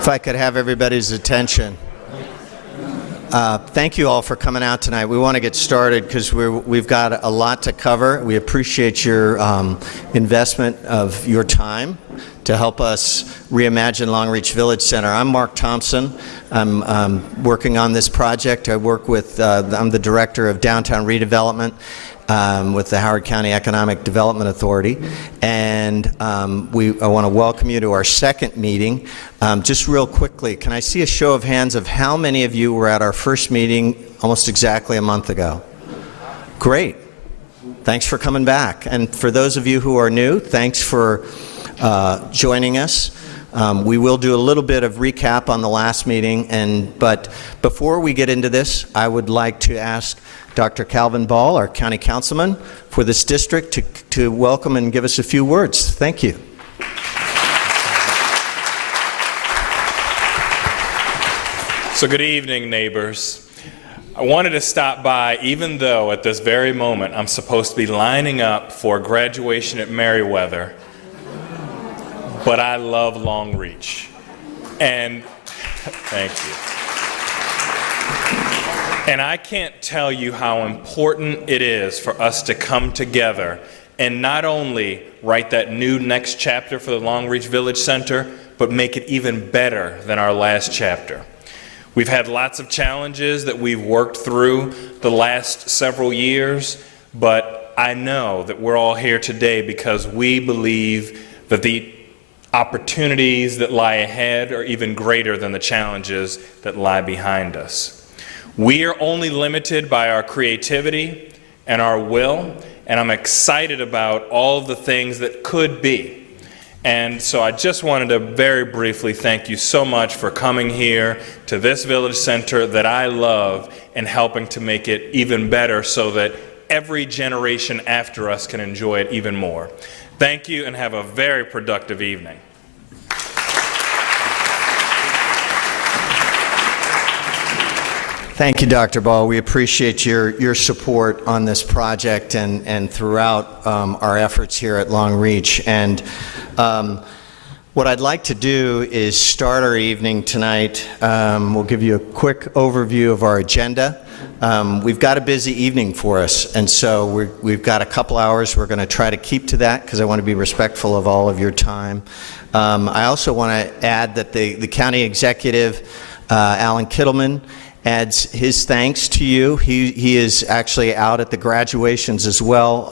If I could have everybody's attention. Thank you all for coming out tonight. We want to get started because we've got a lot to cover. We appreciate your investment of your time to help us reimagine Longreach Village Center. I'm Mark Thompson. I'm working on this project. I work with, I'm the director of downtown redevelopment with the Howard County Economic Development Authority. And I want to welcome you to our second meeting. Just real quickly, can I see a show of hands of how many of you were at our first meeting almost exactly a month ago? Great. Thanks for coming back. And for those of you who are new, thanks for joining us. We will do a little bit of recap on the last meeting, but before we get into this, I would like to ask Dr. Calvin Ball, our county councilman for this district, to welcome and give us a few words. Thank you. So good evening, neighbors. I wanted to stop by, even though at this very moment I'm supposed to be lining up for graduation at Merriweather, but I love Longreach. And thank you. And I can't tell you how important it is for us to come together and not only write that new next chapter for the Longreach Village Center, but make it even better than our last chapter. We've had lots of challenges that we've worked through the last several years, but I know that we're all here today because we believe that the opportunities that lie ahead are even greater than the challenges that lie behind us. We are only limited by our creativity and our will, and I'm excited about all the things that could be. And so I just wanted to very briefly thank you so much for coming here to this village center that I love and helping to make it even better so that every generation after us can enjoy it even more. Thank you and have a very productive evening. Thank you, Dr. Ball. We appreciate your support on this project and throughout our efforts here at Longreach. And what I'd like to do is start our evening tonight. We'll give you a quick overview of our agenda. We've got a busy evening for us, and so we've got a couple hours. We're going to try to keep to that because I want to be respectful of all of your time. I also want to add that the County Executive, Allan Kittleman, adds his thanks to you. He is actually out at the graduations as well,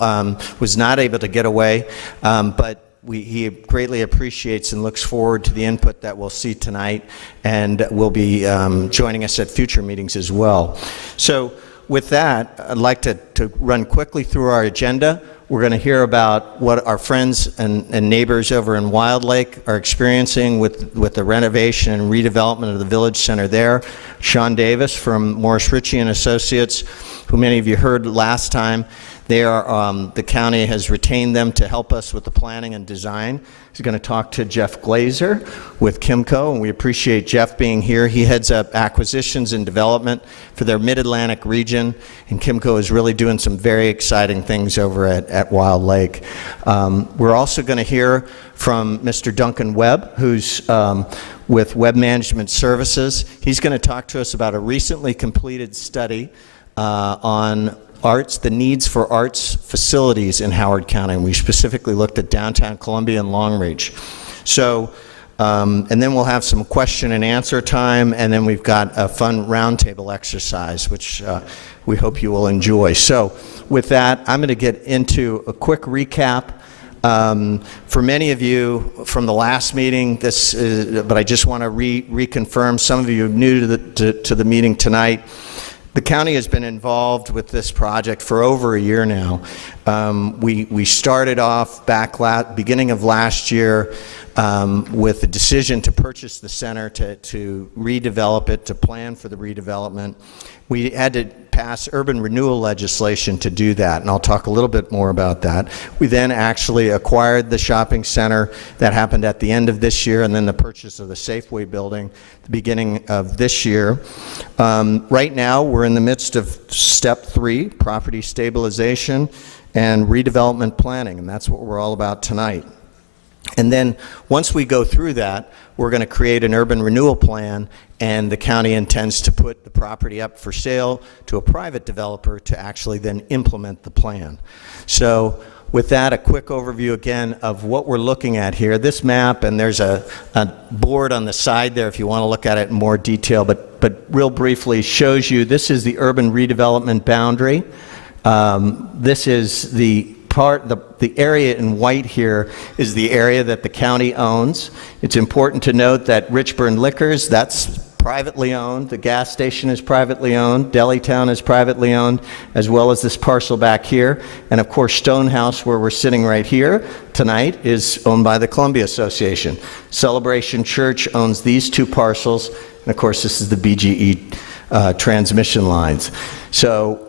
was not able to get away, but he greatly appreciates and looks forward to the input that we'll see tonight, and will be joining us at future meetings as well. So with that, I'd like to run quickly through our agenda. We're going to hear about what our friends and neighbors over in Wilde Lake are experiencing with the renovation and redevelopment of the Village Center there. Sean Davis from Morris Ritchie and Associates, who many of you heard last time. They are, the county has retained them to help us with the planning and design. He's going to talk to Geoff Glazer with Kimco, and we appreciate Geoff being here. He heads up acquisitions and development for their Mid-Atlantic region, and Kimco is really doing some very exciting things over at Wilde Lake. We're also going to hear from Mr. Duncan Webb, who's with Web Management Services. He's going to talk to us about a recently completed study on the needs for arts facilities in Howard County. And we specifically looked at downtown Columbia and Longreach. So, and then we'll have some question and answer time, and then we've got a fun roundtable exercise, which we hope you will enjoy. So with that, I'm going to get into a quick recap. For many of you from the last meeting, but I just want to reconfirm, some of you are new to the meeting tonight. The county has been involved with this project for over a year now. We started off beginning of last year with the decision to purchase the center, to redevelop it, to plan for the redevelopment. We had to pass urban renewal legislation to do that, and I'll talk a little bit more about that. We then actually acquired the shopping center. That happened at the end of this year, and then the purchase of the Safeway building the beginning of this year. Right now, we're in the midst of step 3, property stabilization and redevelopment planning, and that's what we're all about tonight. And then once we go through that, we're going to create an urban renewal plan, and the county intends to put the property up for sale to a private developer to actually then implement the plan. So with that, a quick overview again of what we're looking at here. This map, and there's a board on the side there if you want to look at it in more detail, but real briefly shows you this is the urban redevelopment boundary. This is the area in white here is the area that the county owns. It's important to note that Richburn Liquors, that's privately owned. The gas station is privately owned. Delitown is privately owned, as well as this parcel back here. And of course, Stonehouse, where we're sitting right here tonight, is owned by the Columbia Association. Celebration Church owns these two parcels. And of course, this is the BGE transmission lines. So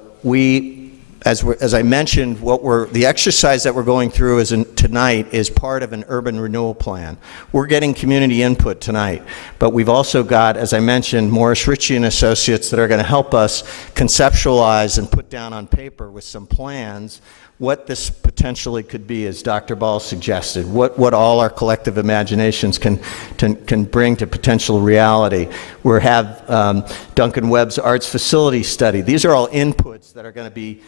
as I mentioned, the exercise that we're going through tonight is part of an urban renewal plan. We're getting community input tonight, but we've also got, as I mentioned, Morris Ritchie and Associates that are going to help us conceptualize and put down on paper with some plans what this potentially could be, as Dr. Ball suggested, what all our collective imaginations can bring to potential reality. We have Duncan Webb's Arts Facility Study. These are all inputs that are going to be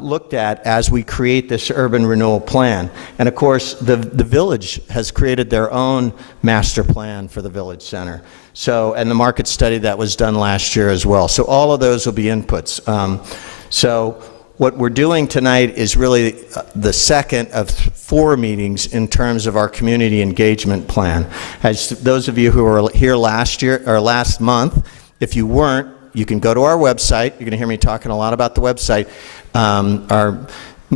looked at as we create this urban renewal plan. And of course, the village has created their own master plan for the village center. So, and the market study that was done last year as well. So all of those will be inputs. So what we're doing tonight is really the second of 4 meetings in terms of our community engagement plan. As those of you who were here last year or last month, if you weren't, you can go to our website. You're going to hear me talking a lot about the website. Our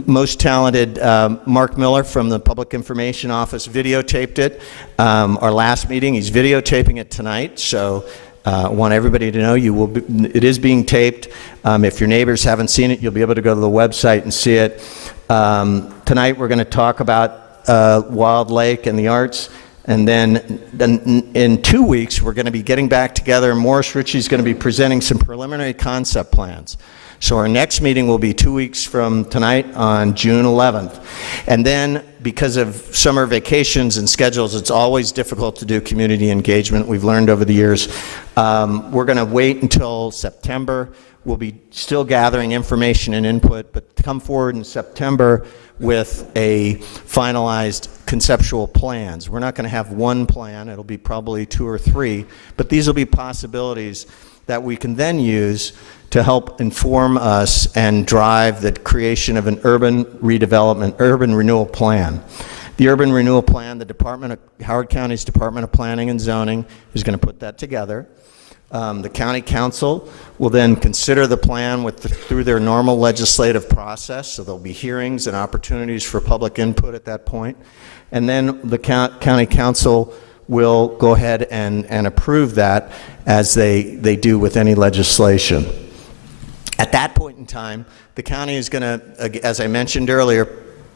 most talented Mark Miller from the Public Information Office videotaped it. Our last meeting, he's videotaping it tonight. So I want everybody to know it is being taped. If your neighbors haven't seen it, you'll be able to go to the website and see it. Tonight we're going to talk about Wilde Lake and the arts. And then in 2 weeks, we're going to be getting back together. Morris Ritchie is going to be presenting some preliminary concept plans. So our next meeting will be 2 weeks from tonight on June 11th. And then because of summer vacations and schedules, it's always difficult to do community engagement. We've learned over the years. We're going to wait until September. We'll be still gathering information and input, but come forward in September with a finalized conceptual plans. We're not going to have one plan. It'll be probably 2 or 3, but these will be possibilities that we can then use to help inform us and drive the creation of an urban redevelopment, urban renewal plan. The urban renewal plan, Howard County's Department of Planning and Zoning is going to put that together. The county council will then consider the plan through their normal legislative process, so there'll be hearings and opportunities for public input at that point. And then the county council will go ahead and approve that as they do with any legislation. At that point in time, the county is going to, as I mentioned earlier,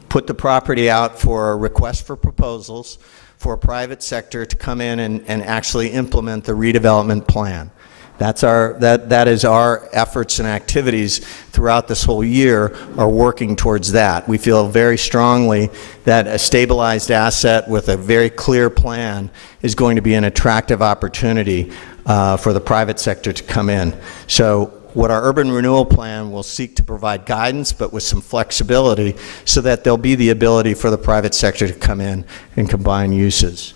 put the property out for a request for proposals for a private sector to come in and actually implement the redevelopment plan. That is our efforts and activities throughout this whole year are working towards that. We feel very strongly that a stabilized asset with a very clear plan is going to be an attractive opportunity for the private sector to come in. So what our urban renewal plan will seek to provide guidance, but with some flexibility so that there'll be the ability for the private sector to come in and combine uses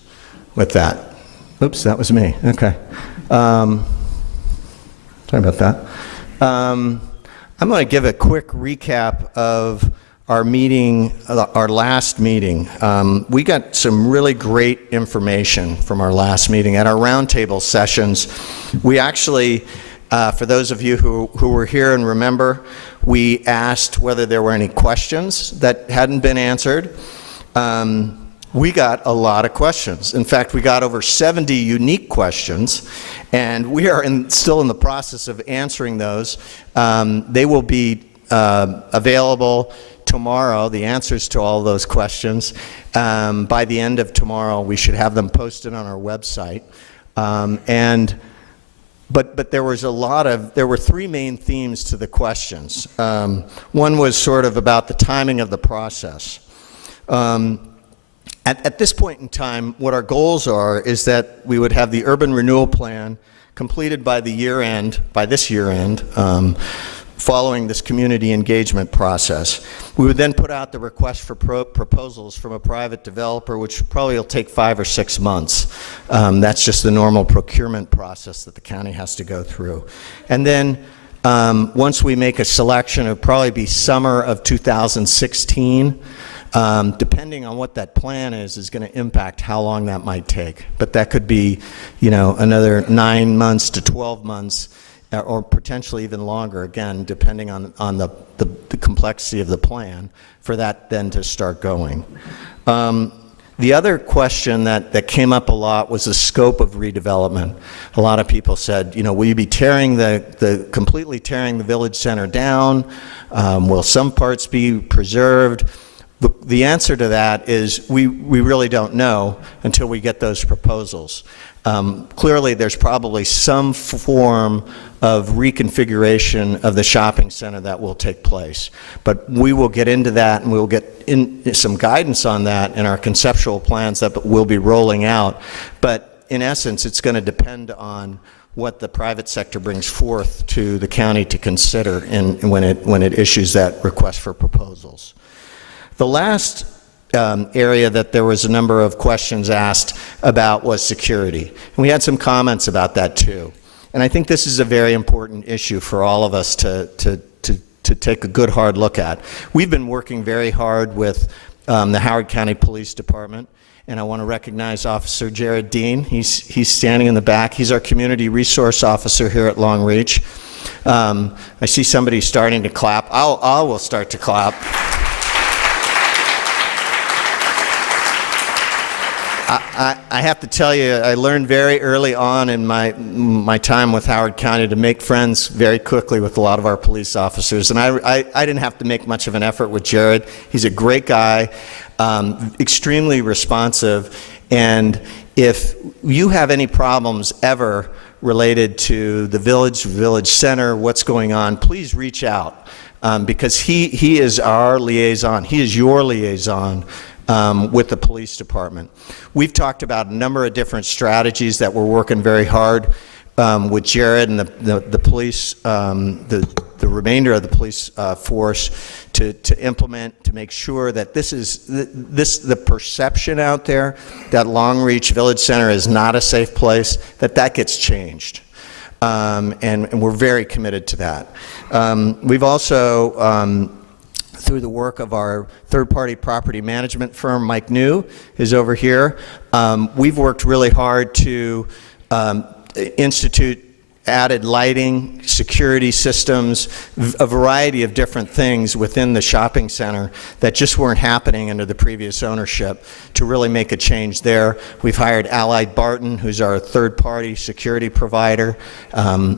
with that. Oops, that was me. Okay. Sorry about that. I'm going to give a quick recap of our meeting, our last meeting. We got some really great information from our last meeting. At our roundtable sessions, we actually, for those of you who were here and remember, we asked whether there were any questions that hadn't been answered. We got a lot of questions. In fact, we got over 70 unique questions, and we are still in the process of answering those. They will be available tomorrow, the answers to all those questions. By the end of tomorrow, we should have them posted on our website. But there were 3 main themes to the questions. One was sort of about the timing of the process. At this point in time, what our goals are is that we would have the Urban Renewal Plan completed by the year end, by this year end, following this community engagement process. We would then put out the request for proposals from a private developer, which probably will take 5 or 6 months. That's just the normal procurement process that the county has to go through. And then once we make a selection, it'll probably be summer of 2016. Depending on what that plan is going to impact how long that might take. But that could be, another 9 months to 12 months, or potentially even longer, again, depending on the complexity of the plan, for that then to start going. The other question that came up a lot was the scope of redevelopment. A lot of people said, will you be completely tearing the village center down? Will some parts be preserved? The answer to that is we really don't know until we get those proposals. Clearly, there's probably some form of reconfiguration of the shopping center that will take place. But we will get into that, and we will get in some guidance on that in our conceptual plans that we'll be rolling out. But in essence, it's going to depend on what the private sector brings forth to the county to consider when it issues that request for proposals. The last area that there was a number of questions asked about was security. And we had some comments about that too. And I think this is a very important issue for all of us to take a good hard look at. We've been working very hard with the Howard County Police Department, and I want to recognize Officer Jared Dean. He's standing in the back. He's our community resource officer here at Long Reach. I see somebody starting to clap. I will start to clap. I have to tell you, I learned very early on in my time with Howard County to make friends very quickly with a lot of our police officers. And I didn't have to make much of an effort with Jared. He's a great guy, extremely responsive. And if you have any problems ever related to the village center, what's going on, please reach out. Because he is our liaison. He is your liaison with the police department. We've talked about a number of different strategies that we're working very hard with Jared and the police, the remainder of the police force to implement, to make sure that the perception out there that Long Reach Village Center is not a safe place, that gets changed. And we're very committed to that. We've also through the work of our third-party property management firm, Mike New is over here. We've worked really hard to institute added lighting, security systems, a variety of different things within the shopping center that just weren't happening under the previous ownership to really make a change there. We've hired Allied Barton, who's our third-party security provider.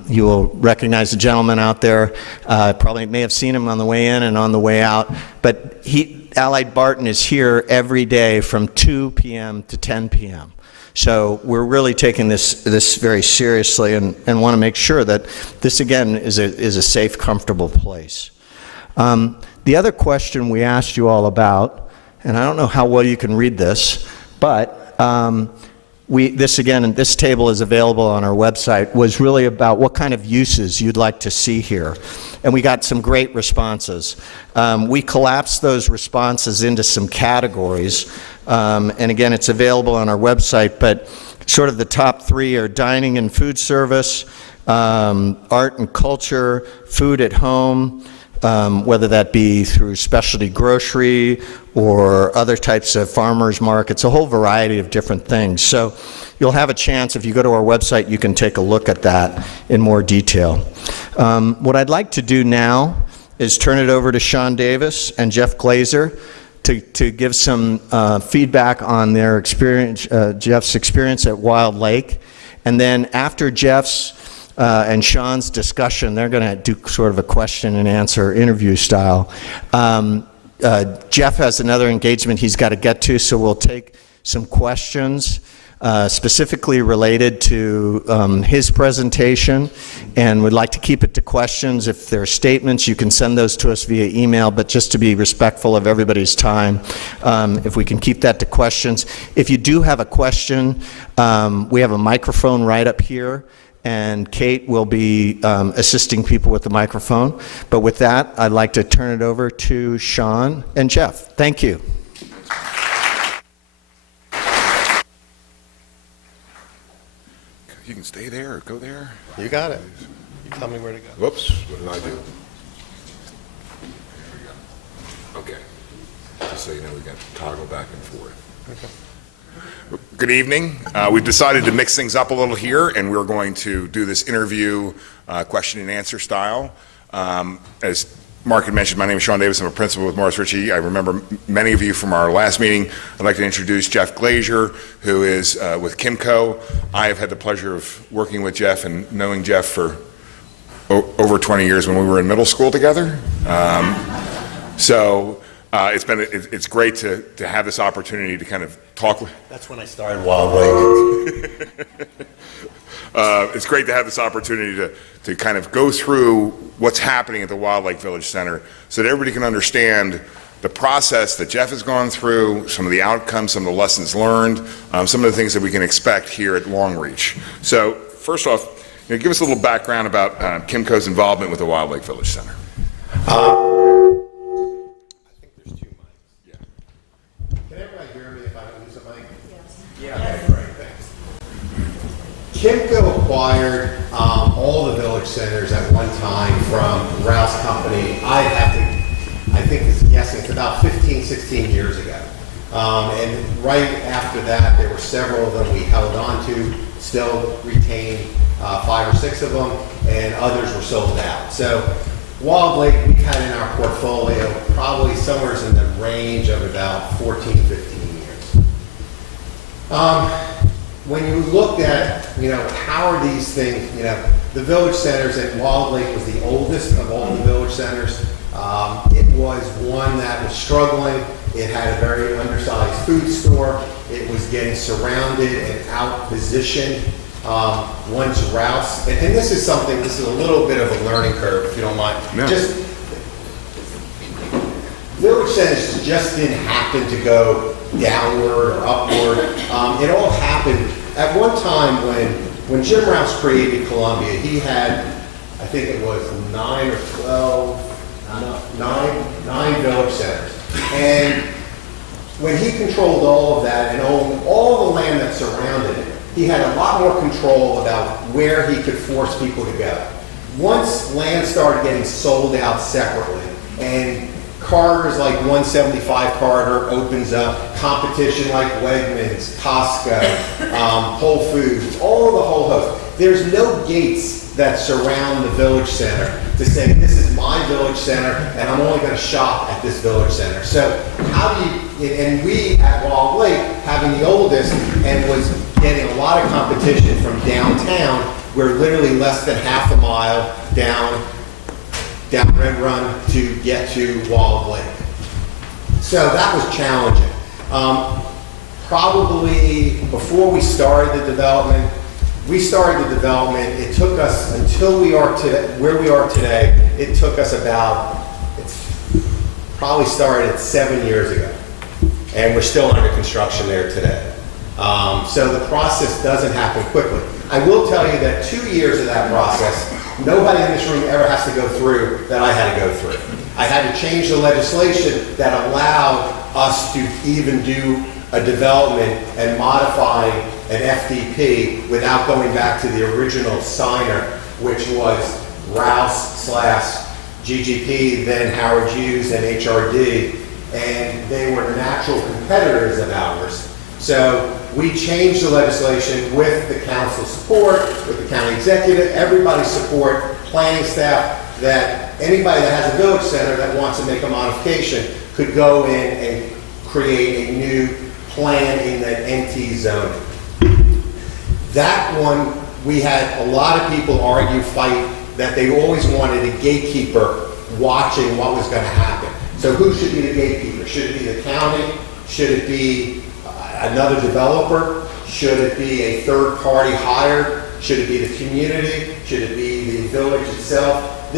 You will recognize the gentleman out there. Probably may have seen him on the way in and on the way out. But Allied Barton is here every day from 2 p.m. to 10 p.m. So we're really taking this very seriously and want to make sure that this, again, is a safe, comfortable place. The other question we asked you all about, and I don't know how well you can read this, but this table is available on our website, was really about what kind of uses you'd like to see here. And we got some great responses. We collapsed those responses into some categories. And again, it's available on our website, but sort of the top 3 are dining and food service, art and culture, food at home, whether that be through specialty grocery or other types of farmers markets, a whole variety of different things. So you'll have a chance, if you go to our website, you can take a look at that in more detail. What I'd like to do now is turn it over to Sean Davis and Geoff Glazer to give some feedback on their experience, Geoff's experience at Wilde Lake. And then after Geoff's and Sean's discussion, they're going to do sort of a question and answer interview style. Geoff has another engagement he's got to get to, so we'll take some questions specifically related to his presentation, and would like to keep it to questions. If there are statements, you can send those to us via email, but just to be respectful of everybody's time, if we can keep that to questions. If you do have a question, we have a microphone right up here, and Kate will be assisting people with the microphone. But with that, I'd like to turn it over to Sean and Geoff. Thank you. You can stay there or go there. You got it. You tell me where to go. Whoops, what did I do? There we go. Okay. Just so you know, we got to toggle back and forth. Okay. Good evening. We've decided to mix things up a little here, and we're going to do this interview question and answer style. As Mark had mentioned, my name is Sean Davis. I'm a principal with Morris Ritchie. I remember many of you from our last meeting. I'd like to introduce Geoff Glazer, who is with Kimco. I have had the pleasure of working with Geoff and knowing Geoff for over 20 years when we were in middle school together. It's great to have this opportunity to kind of talk. That's when I started Wilde Lake. It's great to have this opportunity to kind of go through what's happening at the Wilde Lake Village Center so that everybody can understand the process that Geoff has gone through, some of the outcomes, some of the lessons learned, some of the things that we can expect here at Longreach. So first off, give us a little background about Kimco's involvement with the Wilde Lake Village Center. I think there's two mics. Yeah. Can everybody hear me if I don't use a mic? Yes. Yeah. Okay, great, thanks. Kimco acquired all the village centers at one time from Rouse Company. I think it's guessing it's about 15, 16 years ago. And right after that, there were several of them we held on to, still retained 5 or 6 of them, and others were sold out. So Wilde Lake, we've had in our portfolio probably somewhere in the range of about 14, 15 years. When you looked at, how are these things, the village centers, and Wilde Lake was the oldest of all the village centers. It was one that was struggling. It had a very undersized food store. It was getting surrounded and out-positioned. Once Rouse, and this is a little bit of a learning curve, if you don't mind. No. Just, village centers just didn't happen to go downward or upward. It all happened at one time when Jim Rouse created Columbia. He had, I think it was 9 village centers. And when he controlled all of that and owned all the land that surrounded it, he had a lot more control about where he could force people to go. Once land started getting sold out separately, and corridors like 175 corridor opens up, competition like Wegmans, Costco, Whole Foods, all the whole host. There's no gates that surround the village center to say, this is my village center, and I'm only going to shop at this village center. So how do you, and we at Wilde Lake, having the oldest, and was getting a lot of competition from downtown, we're literally less than half a mile down Red Run to get to Wilde Lake. So that was challenging. Probably before we started the development, it took us until we are today, where we are today, it took us it's probably started 7 years ago. And we're still under construction there today. So the process doesn't happen quickly. I will tell you that 2 years of that process, nobody in this room ever has to go through that I had to go through. I had to change the legislation that allowed us to even do a development and modify an FDP without going back to the original signer, which was Rouse/GGP, then Howard Hughes and HRD, and they were natural competitors of ours. So we changed the legislation with the council support, with the county executive, everybody's support, planning staff, that anybody that has a village center that wants to make a modification could go in and create a new plan in that NT zoning. That one, we had a lot of people argue, fight, that they always wanted a gatekeeper watching what was going to happen. So who should be the gatekeeper? Should it be the county? Should it be, another developer? Should it be a third party hired? Should it be the community? Should it be the village itself?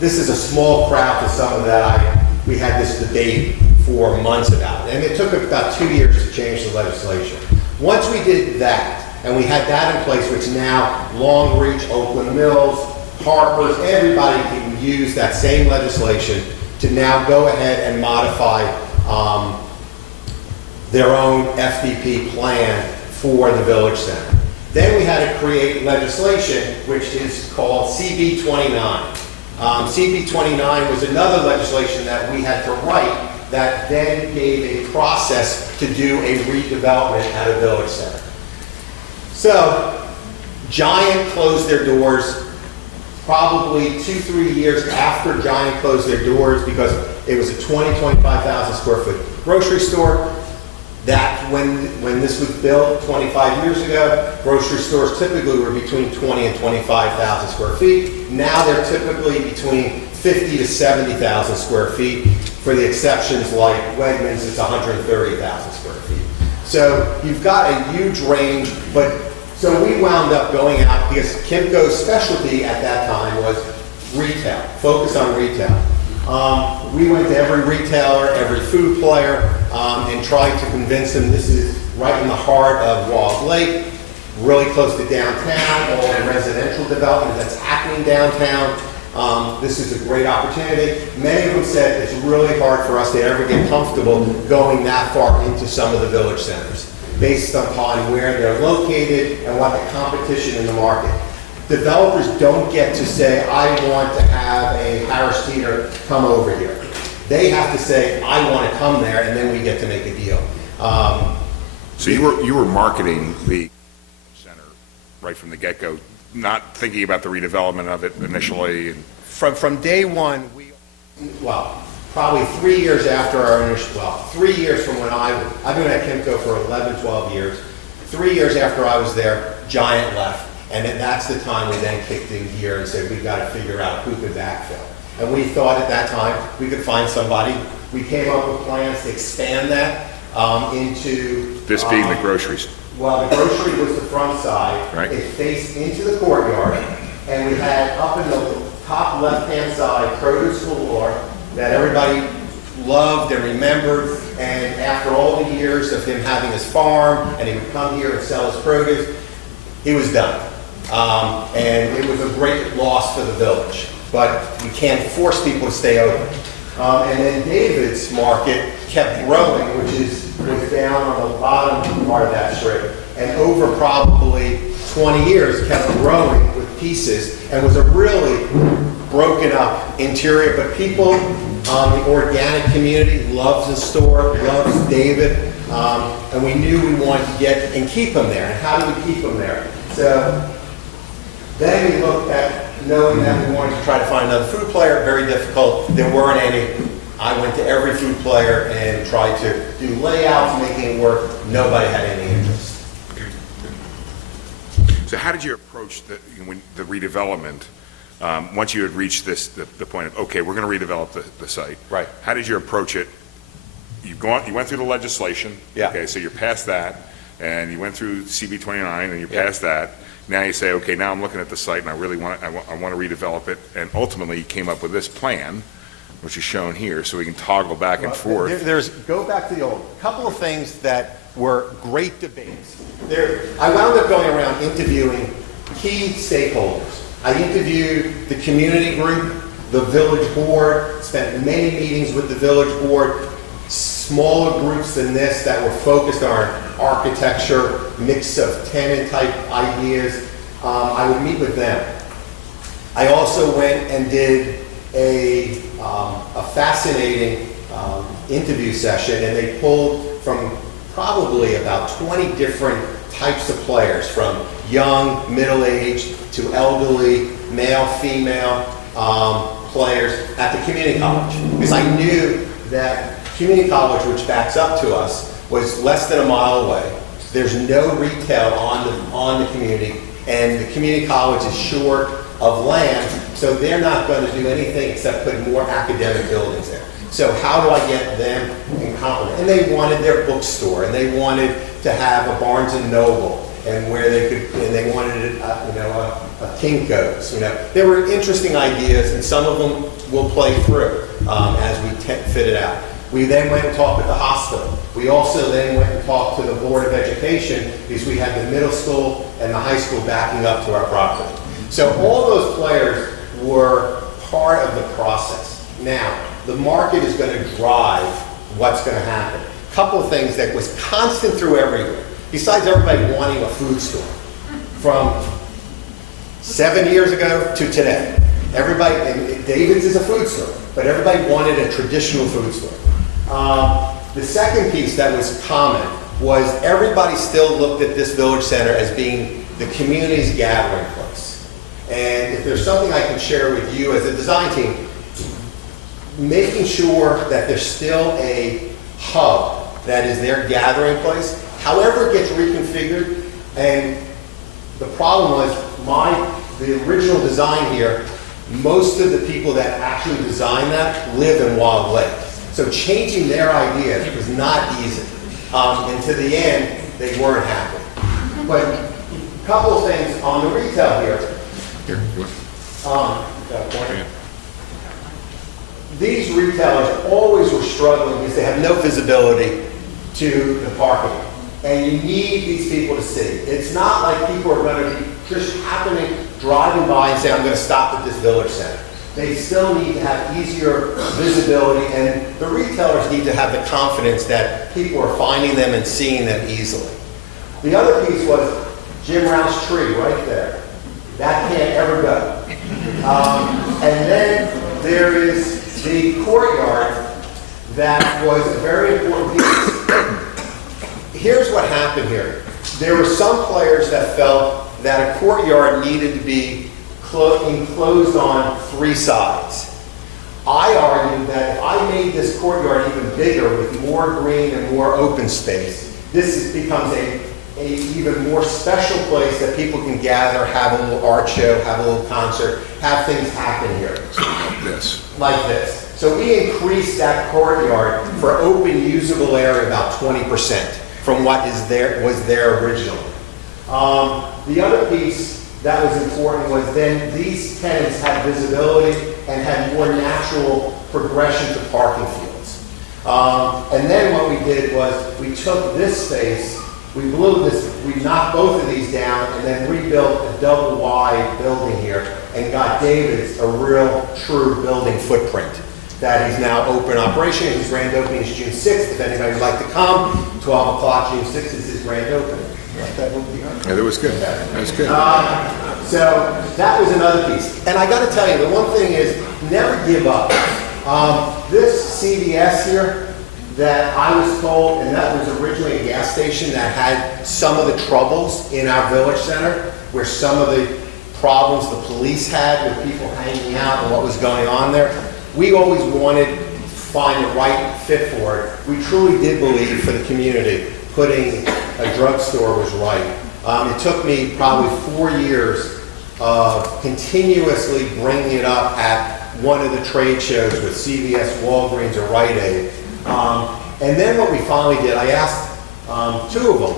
This is a small crowd to some of that. We had this debate for months about it, and it took about 2 years to change the legislation. Once we did that, and we had that in place, which now Long Reach, Oakland Mills, Harper's, everybody can use that same legislation to now go ahead and modify their own FDP plan for the Village Center. Then we had to create legislation which is called CB 29. CB 29 was another legislation that we had to write that then gave a process to do a redevelopment at a Village Center. So, Giant closed their doors probably 2-3 years after Giant closed their doors because it was a 25,000 square foot grocery store. That when this was built 25 years ago, grocery stores typically were between 20 and 25,000 square feet. Now they're typically between 50 to 70,000 square feet. For the exceptions like Wegmans, it's 130,000 square feet. So you've got a huge range, but so we wound up going out because Kimco's specialty at that time was retail, focus on retail. We went to every retailer, every food player, and tried to convince them this is right in the heart of Wilde Lake, really close to downtown, all the residential development that's happening downtown. This is a great opportunity. Many of them said it's really hard for us to ever get comfortable going that far into some of the village centers, based upon where they're located and what the competition in the market. Developers don't get to say, I want to have a Harris Teeter come over here. They have to say, I want to come there, and then we get to make a deal. So you were marketing the center right from the get-go, not thinking about the redevelopment of it initially? From day one, probably 3 years after our initial, 3 years from when I've been at Kimco for 11, 12 years. 3 years after I was there, Giant left. And then that's the time we then kicked in gear and said, we've got to figure out who could backfill. And we thought at that time we could find somebody. We came up with plans to expand that into... This being the groceries. Well, the grocery was the front side. Right. It faced into the courtyard. And we had up in the top left-hand side, produce galore that everybody loved and remembered. And after all the years of him having his farm, and he would come here and sell his produce, he was done. And it was a great loss for the village, but we can't force people to stay open. And then David's Market kept growing, which was down on the bottom part of that strip, and over probably 20 years kept growing with pieces, and was a really broken up interior, but people, the organic community loves the store, loves David, and we knew we wanted to get and keep him there. And how do we keep him there? So then we looked at knowing that we wanted to try to find another food player. Very difficult. There weren't any. I went to every food player and tried to do layouts, making it work. Nobody had any interest. So how did you approach the redevelopment once you had reached the point of, okay, we're going to redevelop the site? Right. How did you approach it? You went through the legislation. Yeah. Okay, so you're past that, and you went through CB 29, and you're Yeah. past that. Now you say, okay, now I'm looking at the site, and I really want to redevelop it, and ultimately you came up with this plan, which is shown here, so we can toggle back and forth. Go back to the old. Couple of things that were great debates. I wound up going around interviewing key stakeholders. I interviewed the community group, the village board, spent many meetings with the village board, smaller groups than this that were focused on architecture, mix of tenant type ideas. I would meet with them. I also went and did a fascinating interview session, and they pulled from probably about 20 different types of players, from young, middle-aged to elderly, male, female players at the community college. Because I knew that community college, which backs up to us, was less than a mile away. There's no retail on the community, and the community college is short of land, so they're not going to do anything except put more academic buildings there. So how do I get them in complement? And they wanted their bookstore, and they wanted to have a Barnes and Noble, and where they could, and they wanted a Kimco's. There were interesting ideas, and some of them will play through as we fit it out. We then went and talked with the hospital. We also then went and talked to the Board of Education because we had the middle school and the high school backing up to our property. So all those players were part of the process. Now, the market is going to drive what's going to happen. A couple of things that was constant through everywhere, besides everybody wanting a food store, from 7 years ago to today. Everybody, and David's is a food store, but everybody wanted a traditional food store. The second piece that was common was everybody still looked at this village center as being the community's gathering place. And if there's something I can share with you as a design team, making sure that there's still a hub that is their gathering place, however it gets reconfigured. And the problem was the original design here, most of the people that actually designed that live in Wilde Lake. So changing their ideas was not easy. And to the end, they weren't happy. But a couple of things on the retail here. These retailers always were struggling because they have no visibility to the parking. And you need these people to see. It's not like people are going to be just happening, driving by and say, I'm going to stop at this village center. They still need to have easier visibility, and the retailers need to have the confidence that people are finding them and seeing them easily. The other piece was Jim Rouse tree right there. That can't ever go. And then there is the courtyard that was a very important piece. Here's what happened here. There were some players that felt that a courtyard needed to be enclosed on 3 sides. I argued that if I made this courtyard even bigger with more green and more open space, this becomes a even more special place that people can gather, have a little art show, have a little concert, have things happen here. Like this. So we increased that courtyard for open usable area about 20% from what was there originally. The other piece that was important was then these tenants had visibility and had more natural progression to parking fields. And then what we did was we took this space, we knocked both of these down and then rebuilt a double wide building here and got David's a real true building footprint that he's now open operation. His grand opening is June 6th. If anybody would like to come, 12 o'clock June 6th is his grand opening. Yeah, that was good. That was good. So that was another piece. And I got to tell you, the one thing is never give up. This CVS here that I was told, and that was originally a gas station that had some of the troubles in our village center, where some of the problems the police had with people hanging out and what was going on there. We always wanted to find the right fit for it. We truly did believe for the community putting a drugstore was right. It took me probably 4 years of continuously bringing it up at one of the trade shows with CVS, Walgreens, or Rite Aid. And then what we finally did, I asked 2 of them.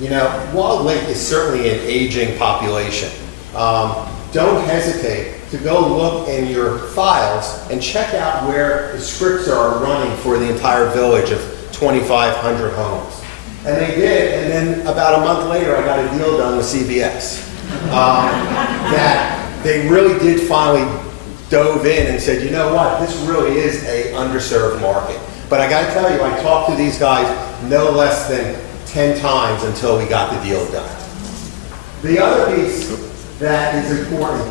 You know, Wilde Lake is certainly an aging population. Don't hesitate to go look in your files and check out where the scripts are running for the entire village of 2,500 homes. And they did, and then about a month later, I got a deal done with CVS. That they really did finally dove in and said, you know what, this really is a underserved market. But I gotta tell you, I talked to these guys no less than 10 times until we got the deal done. The other piece that is important,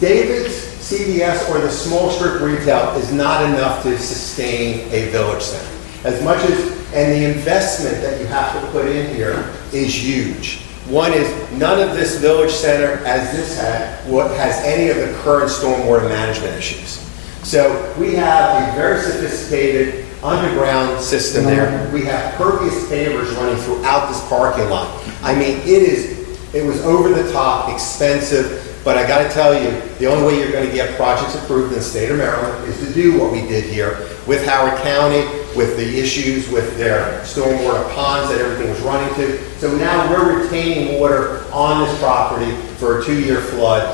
David's, CVS, or the small strip retail is not enough to sustain a village center. As much as, and the investment that you have to put in here is huge. One is, none of this village center, as this has any of the current stormwater management issues. So we have a very sophisticated underground system there. We have pervious pavers running throughout this parking lot. I mean, it was over the top, expensive, But I gotta tell you, the only way you're gonna get projects approved in the state of Maryland is to do what we did here with Howard County, with the issues with their stormwater ponds that everything was running to. So now we're retaining water on this property for a 2-year flood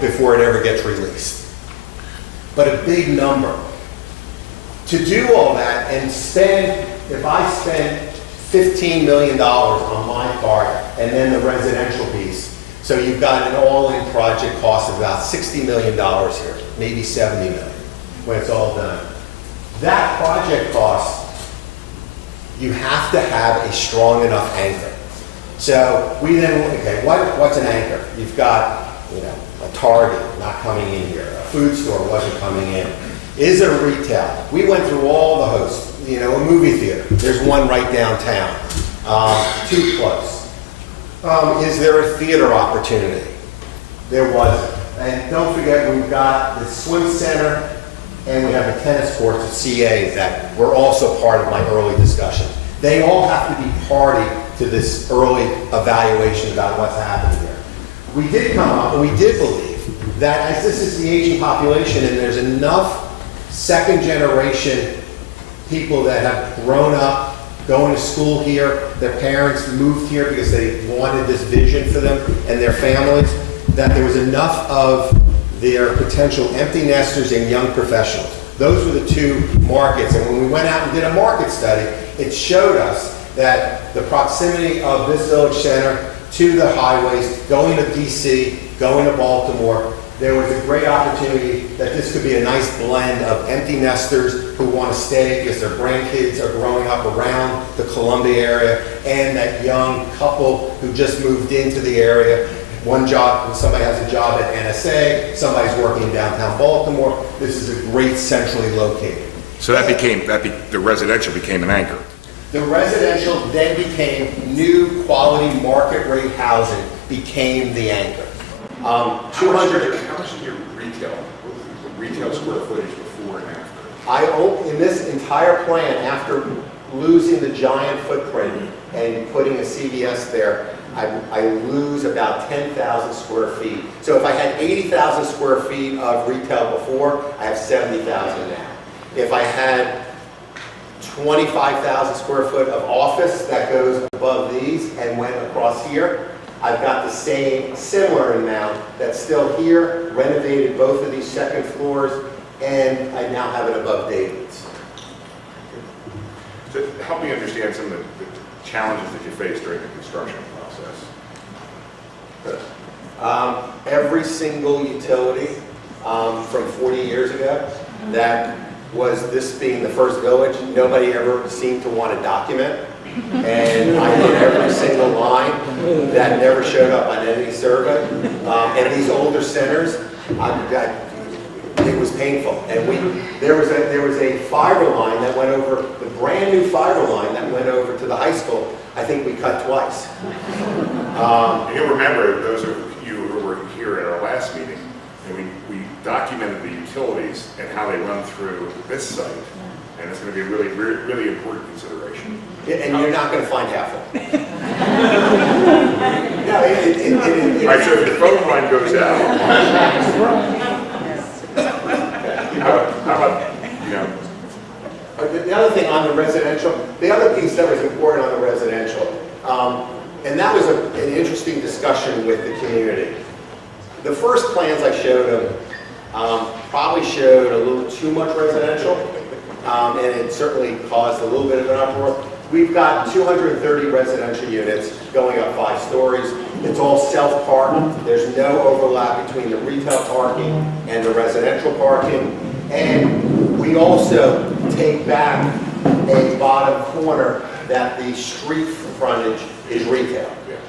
before it ever gets released. But a big number. To do all that and spend, if I spend $15 million on my part and then the residential piece, so you've got an all-in project cost of about $60 million here, maybe $70 million when it's all done. That project cost, you have to have a strong enough anchor. So we then, okay, what's an anchor? You've got, you know, a Target not coming in here, a food store wasn't coming in. Is there retail? We went through all the hosts, you know, a movie theater, there's one right downtown, too close. Is there a theater opportunity? There wasn't. And don't forget, we've got the swim center and we have the tennis courts at CA that were also part of my early discussion. They all have to be party to this early evaluation about what's happening here. We did come up and we did believe that as this is the aging population and there's enough second generation people that have grown up going to school here, their parents moved here because they wanted this vision for them and their families, that there was enough of their potential empty nesters and young professionals. Those were the two markets, and when we went out and did a market study, it showed us that the proximity of this village center to the highways, going to DC, going to Baltimore, there was a great opportunity that this could be a nice blend of empty nesters who want to stay because their grandkids are growing up around the Columbia area, and that young couple who just moved into the area. One job, somebody has a job at NSA, somebody's working in downtown Baltimore. This is a great centrally located. So the residential became an anchor. The residential then became new quality market rate housing, became the anchor. 200. How much did your retail square footage before and after? In this entire plan, after losing the giant footprint and putting a CVS there, I lose about 10,000 square feet. So if I had 80,000 square feet of retail before, I have 70,000 now. If I had 25,000 square foot of office that goes above these and went across here, I've got the same, similar amount that's still here, renovated both of these second floors, and I now have it above David's. So help me understand some of the challenges that you faced during the construction process. Every single utility from 40 years ago that was this being the first village, nobody ever seemed to want to document. And I did every single line that never showed up on any survey. And these older centers, it was painful. And there was a fiber line that went over, the brand new fiber line that went over to the high school. I think we cut twice. And you'll remember, those of you who were here at our last meeting, and we documented the utilities and how they run through this site. And it's going to be a really, really important consideration. Yeah, and you're not going to find half of them. No, All right, so if the phone line goes out, how about, you know? The other thing on the residential, the other piece that was important on the residential, and that was an interesting discussion with the community. The first plans I showed them probably showed a little too much residential, and it certainly caused a little bit of an uproar. We've got 230 residential units going up 5 stories. It's all self-parked. There's no overlap between the retail parking and the residential parking. And we also take back a bottom corner that the street frontage is retail. Yeah,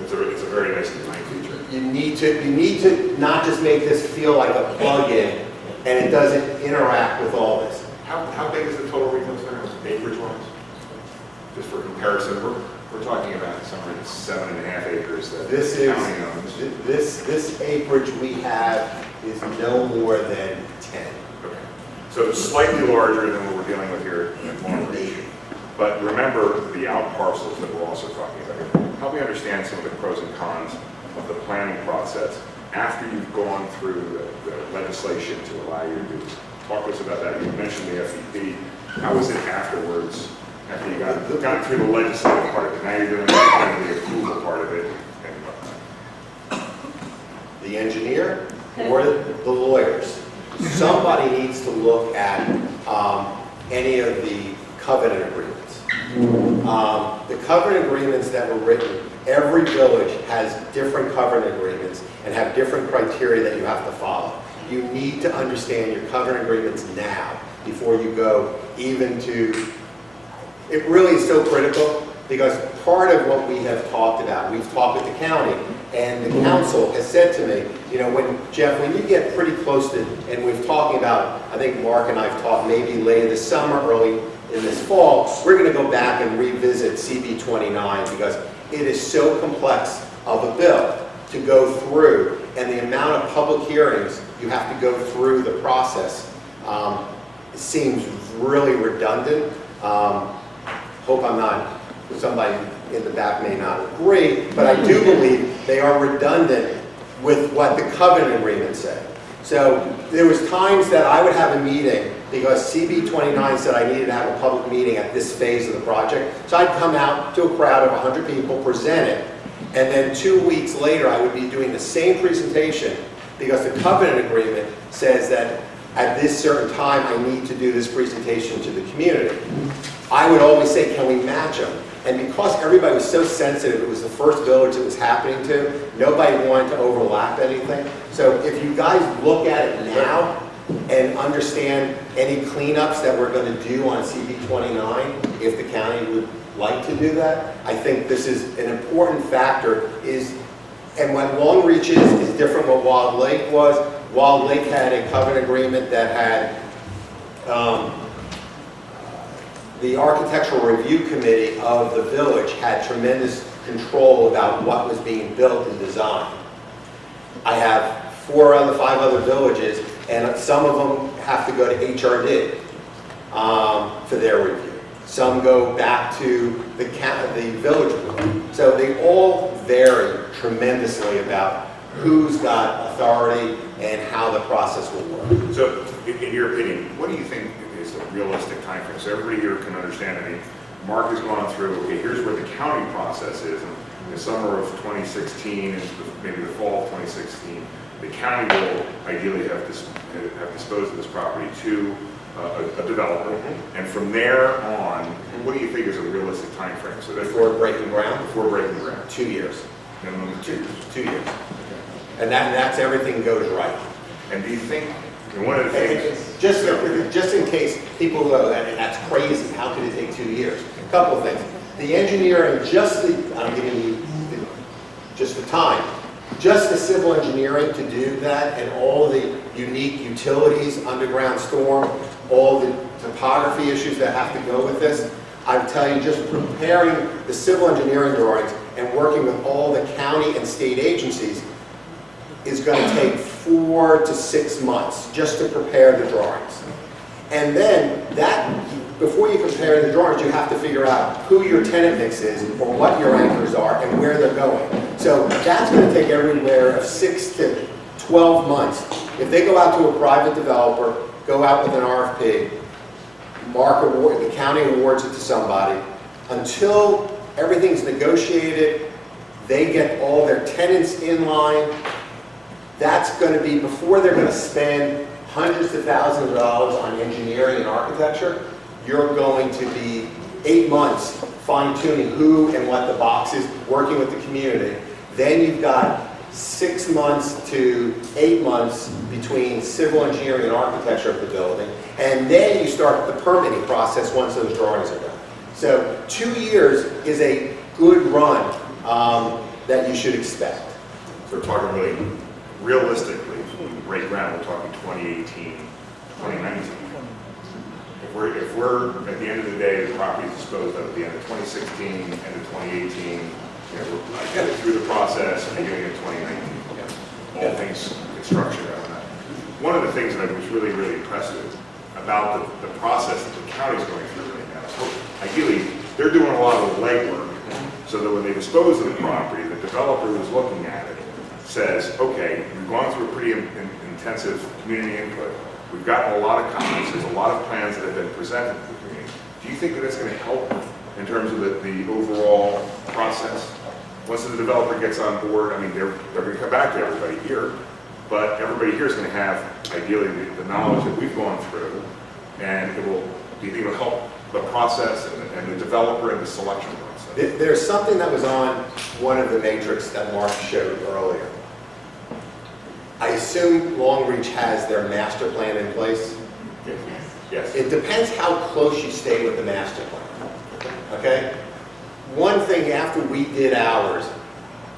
it's a very nice design feature. You need to not just make this feel like a plug-in and it doesn't interact with all this. How big is the total retail center, acreage-wise? Just for comparison, we're talking about somewhere in 7.5 acres that the county owns. This acreage we have is no more than 10. Okay. So it's slightly larger than what we're dealing with here in Long Beach. But remember the out parcels that we're also talking about. Help me understand some of the pros and cons of the planning process after you've gone through the legislation to allow you to do this. Talk to us about that. You mentioned the FEP. How was it afterwards, after you got through the legislative part of it? Now you're doing the approval part of it. The engineer or the lawyers. Somebody needs to look at any of the covenant agreements. The covenant agreements that were written, every village has different covenant agreements and have different criteria that you have to follow. You need to understand your covenant agreements now before you go even to, it really is so critical because part of what we have talked about, we've talked with the county, and the council has said to me, you know, Geoff, when you get pretty close to, and we've talking about, I think Mark and I have talked maybe later this summer, early in this fall, we're going to go back and revisit CB 29 because it is so complex of a bill to go through, and the amount of public hearings you have to go through the process it seems really redundant. Hope I'm not, somebody in the back may not agree, but I do believe they are redundant with what the covenant agreements say. So there was times that I would have a meeting because CB 29 said I needed to have a public meeting at this phase of the project. So I'd come out to a crowd of 100 people, present it, and then 2 weeks later I would be doing the same presentation because the covenant agreement says that at this certain time I need to do this presentation to the community. I would always say, can we match them? And because everybody was so sensitive, it was the first village it was happening to, nobody wanted to overlap anything. So if you guys look at it now and understand any cleanups that we're going to do on CB 29, if the county would like to do that, I think this is an important factor. And what Long Reach is different what Wilde Lake was. Wilde Lake had a covenant agreement that had the Architectural Review Committee of the village had tremendous control about what was being built and designed. I have 4 out of the 5 other villages, and some of them have to go to HRD for their review. Some go back to the village board. So they all vary tremendously about who's got authority and how the process will work. So, in your opinion, what do you think is a realistic time frame? So everybody here can understand. I mean, Mark has gone through, okay, here's where the county process is. In the summer of 2016 and maybe the fall of 2016, the county will ideally have disposed of this property to a developer. And from there on, what do you think is a realistic time frame? So Before breaking ground? Before breaking ground. 2 years. Minimum of 2 years. 2 years. And that's everything goes right. And do you think, and one of the things... Just in case people go, that's crazy, how could it take 2 years? A couple of things. The engineering, I'm giving you just the time, just the civil engineering to do that and all the unique utilities, underground storm, all the topography issues that have to go with this, I would tell you just preparing the civil engineering drawings and working with all the county and state agencies is going to take 4 to 6 months just to prepare the drawings. And then before you prepare the drawings, you have to figure out who your tenant mix is or what your anchors are and where they're going. So that's going to take everywhere of 6 to 12 months. If they go out to a private developer, go out with an RFP, the county awards it to somebody, until everything's negotiated, they get all their tenants in line. That's going to be before they're going to spend hundreds of thousands of dollars on engineering and architecture. You're going to be 8 months fine-tuning who and what the box is, working with the community. Then you've got 6 months to 8 months between civil engineering and architecture of the building. And then you start the permitting process once those drawings are done. So 2 years is a good run that you should expect. So we're talking really realistically, break ground, we're talking 2018, 2019. If we're at the end of the day, the property is disposed of at the end of 2016, end of 2018, I get it through the process, and beginning of 2019. All things construction around that. One of the things that I was really, really impressed with about the process that the county's going through right now, so ideally, they're doing a lot of the legwork so that when they dispose of the property, the developer who's looking at it says, okay, we've gone through a pretty intensive community input. We've gotten a lot of comments. There's a lot of plans that have been presented to the community. Do you think that it's going to help in terms of the overall process? Once the developer gets on board, I mean, they're going to come back to everybody here, but everybody here is going to have, ideally, the knowledge that we've gone through, and do you think it'll help the process and the developer and the selection process? There's something that was on one of the matrix that Mark showed earlier. I assume Long Reach has their master plan in place. Yes. It depends how close you stay with the master plan, okay? One thing, after we did ours,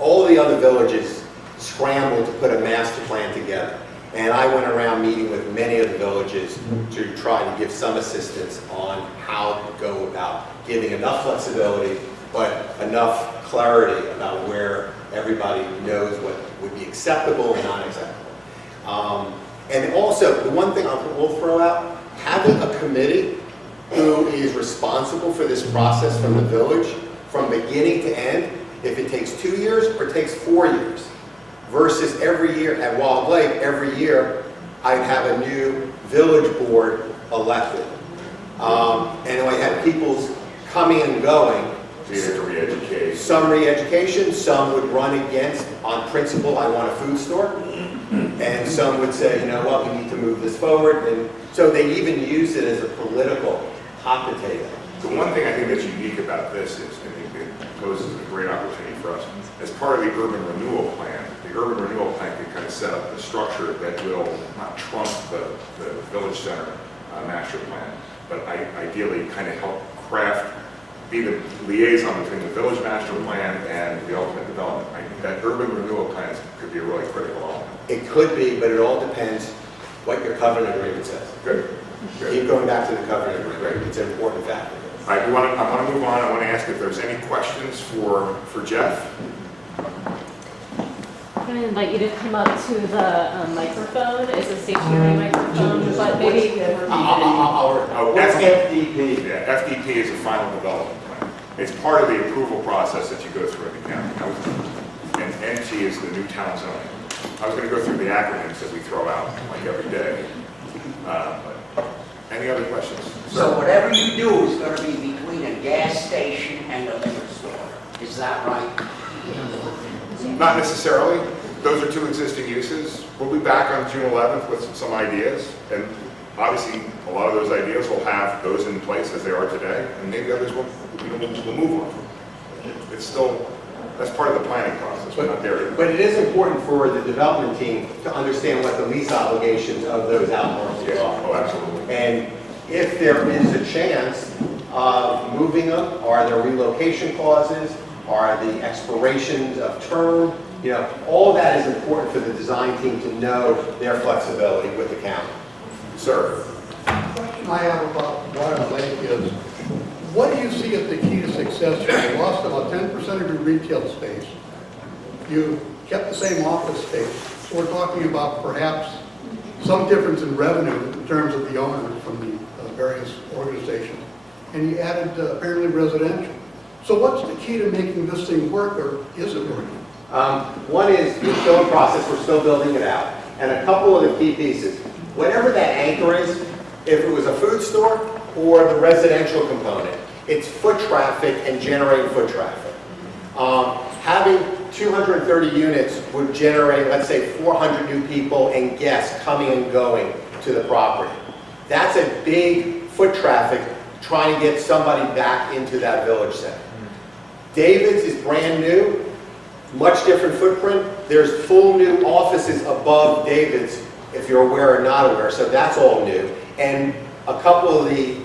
all the other villages scrambled to put a master plan together. And I went around meeting with many of the villages to try to give some assistance on how to go about giving enough flexibility, but enough clarity about where everybody knows what would be acceptable and not acceptable. And also, the one thing we'll throw out, having a committee who is responsible for this process from the village, from beginning to end, if it takes 2 years or takes 4 years, versus every year at Wilde Lake, every year I'd have a new village board elected. And I had people coming and going. So you have to re-educate. Some re-education, some would run against, on principle, I want a food store. And some would say, you know what, we need to move this forward. And so they even use it as a political hot potato. So one thing I think that's unique about this is, I think it poses a great opportunity for us, as part of the Urban Renewal Plan, the Urban Renewal Plan can kind of set up the structure that will not trump the Village Center master plan, but ideally kind of help craft, be the liaison between the Village Master Plan and the ultimate development. I think that Urban Renewal Plan could be a really critical element. It could be, but it all depends what your covenant agreement says. Good. Keep going back to the covenant agreement. It's an important factor. All right, I want to move on. I want to ask if there's any questions for Geoff. I'm going to invite you to come up to the microphone. It's a stationary microphone, but maybe... What's FDP? Yeah, FDP is a final development plan. It's part of the approval process that you go through in the county. And NT is the new town zoning. I was going to go through the acronyms that we throw out like every day. But any other questions? So whatever you do is going to be between a gas station and a liquor store. Is that right? Not necessarily. Those are two existing uses. We'll be back on June 11th with some ideas. And obviously, a lot of those ideas will have those in place as they are today. And maybe others will move on. It's still, that's part of the planning process. We're not there yet. But it is important for the development team to understand what the lease obligations of those outparcels Yeah. are. Oh, absolutely. And if there is a chance of moving them, are there relocation clauses? Are the expirations of term? You know, all that is important for the design team to know their flexibility with the county. Sir? The question I have about Wilde Lake is, what do you see as the key to success here? You lost about 10% of your retail space. You kept the same office space. So we're talking about perhaps some difference in revenue in terms of the owners from the various organizations. And you added apparently residential. So what's the key to making this thing work, or is it working? One is, we're still in process, we're still building it out. And a couple of the key pieces, whatever that anchor is, if it was a food store or the residential component, it's foot traffic and generating foot traffic. Having 230 units would generate, let's say, 400 new people and guests coming and going to the property. That's a big foot traffic trying to get somebody back into that village center. David's is brand new, much different footprint. There's full new offices above David's, if you're aware or not aware, so that's all new. And a couple of the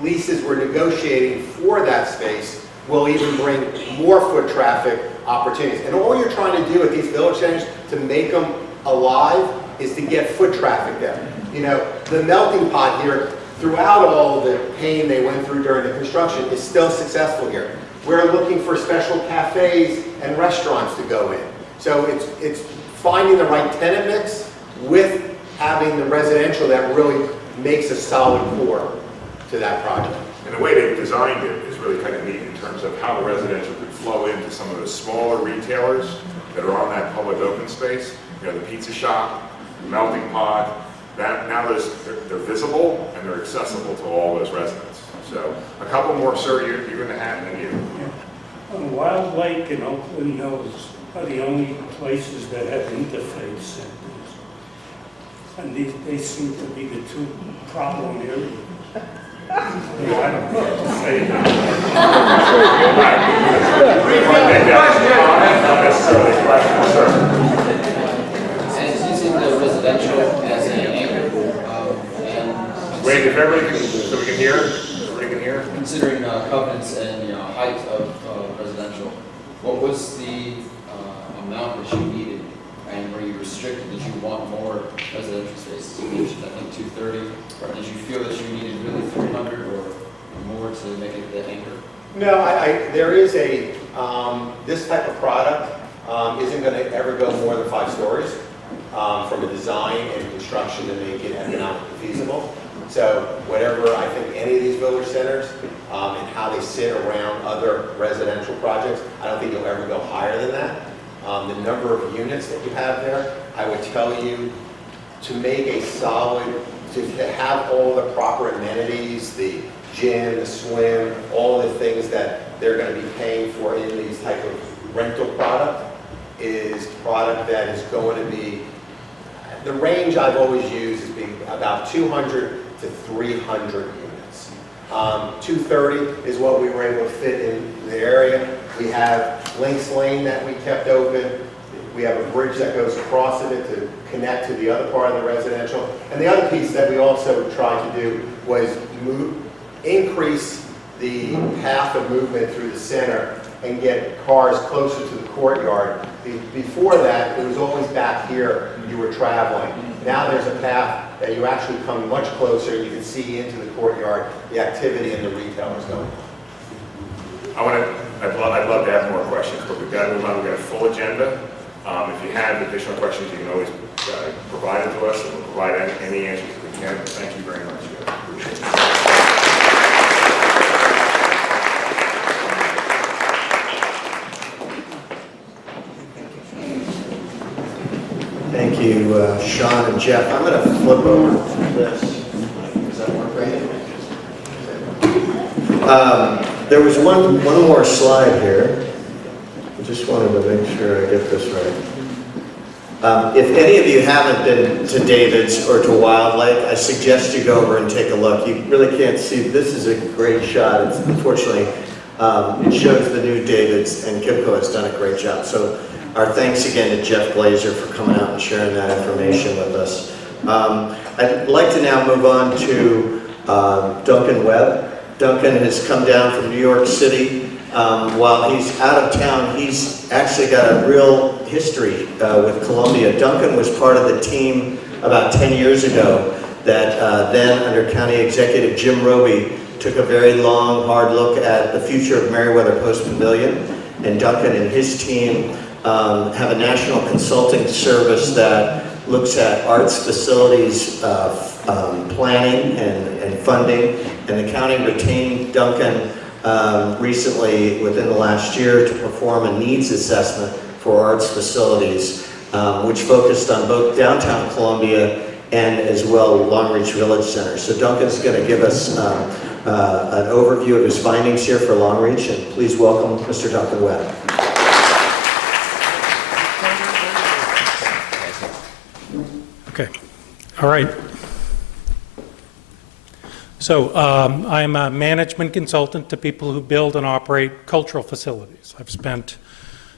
leases we're negotiating for that space will even bring more foot traffic opportunities. And all you're trying to do at these village centers to make them alive is to get foot traffic there. You know, the melting pot here, throughout all the pain they went through during the construction, is still successful here. We're looking for special cafes and restaurants to go in. So it's finding the right tenant mix with having the residential that really makes a solid core to that project. And the way they've designed it is really kind of neat in terms of how the residential could flow into some of the smaller retailers that are on that public open space, the pizza shop, the melting pot, that now they're visible and they're accessible to all those residents. So a couple more, sir, you're going to have, and you. Wilde Lake and Oakland Hills are the only places that have interfaith centers. And they seem to be the two problem areas. I don't know what to say about And it's using the residential as an anchor. And wait, if everybody can, so we can hear? Everybody can hear? considering covenants and height of residential, what was the amount that you needed? And were you restricted? Did you want more residential spaces? You mentioned, I think, 230. Or did you feel that you needed really 300 or more to make it the anchor? No, there is a, this type of product isn't going to ever go more than 5 stories from a design and construction to make it economically feasible. So whatever, I think any of these village centers and how they sit around other residential projects, I don't think you'll ever go higher than that. The number of units that you have there, I would tell you, to make a solid, to have all the proper amenities, the gym, the swim, all the things that they're going to be paying for in these type of rental product is product that is going to be, the range I've always used is being about 200 to 300 units. 230 is what we were able to fit in the area. We have Links Lane that we kept open. We have a bridge that goes across of it to connect to the other part of the residential. And the other piece that we also tried to do was increase the path of movement through the center and get cars closer to the courtyard. Before that, it was always back here you were traveling. Now there's a path that you actually come much closer and you can see into the courtyard, the activity and the retailers going on. I'd love to have more questions, but we've got to move on. We've got a full agenda. If you have additional questions, you can always provide it to us, and we'll provide any answers that we can. Thank you very much. Appreciate it. Thank you, Sean and Jeff. I'm going to flip over to this. Does that work right? There was one more slide here. I just wanted to make sure I get this right. If any of you haven't been to David's or to Wilde Lake, I suggest you go over and take a look. You really can't see. This is a great shot. It's, unfortunately, it shows the new David's, and Kimco has done a great job. So our thanks again to Geoff Glazer for coming out and sharing that information with us. I'd like to now move on to Duncan Webb. Duncan has come down from New York City. While he's out of town, he's actually got a real history with Columbia. Duncan was part of the team about 10 years ago that then under County Executive Jim Roby took a very long, hard look at the future of Meriwether Post Pavilion. And Duncan and his team have a national consulting service that looks at arts facilities planning and funding. And the county retained Duncan recently, within the last year, to perform a needs assessment for arts facilities, which focused on both downtown Columbia and as well Long Reach Village Center. So Duncan's going to give us an overview of his findings here for Long Reach, and please welcome Mr. Duncan Webb. Okay. All right. So I'm a management consultant to people who build and operate cultural facilities. I've spent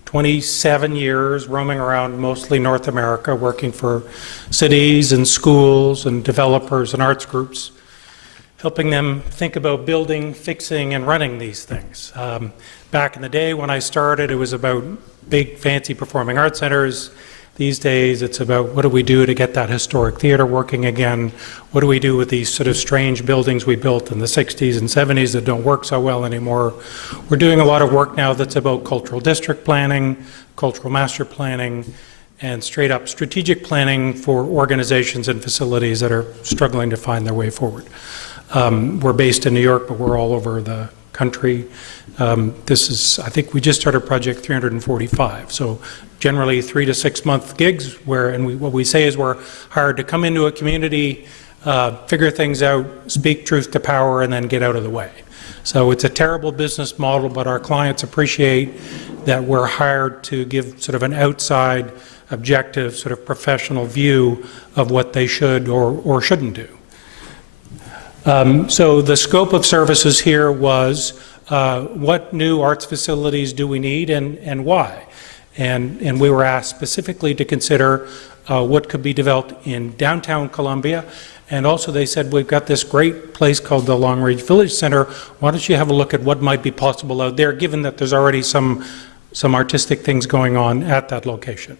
27 years roaming around mostly North America, working for cities and schools and developers and arts groups, helping them think about building, fixing, and running these things. Back in the day when I started, it was about big, fancy performing arts centers. These days, it's about what do we do to get that historic theater working again? What do we do with these sort of strange buildings we built in the 60s and 70s that don't work so well anymore? We're doing a lot of work now that's about cultural district planning, cultural master planning, and straight up strategic planning for organizations and facilities that are struggling to find their way forward. We're based in New York, but we're all over the country. This is, I think we just started Project 345. So generally 3 to 6 month gigs what we say is we're hired to come into a community, figure things out, speak truth to power, and then get out of the way. So it's a terrible business model, but our clients appreciate that we're hired to give sort of an outside, objective, sort of professional view of what they should or shouldn't do. So the scope of services here was what new arts facilities do we need and why? And we were asked specifically to consider what could be developed in downtown Columbia. And also they said, we've got this great place called the Long Reach Village Center. Why don't you have a look at what might be possible out there, given that there's already some artistic things going on at that location.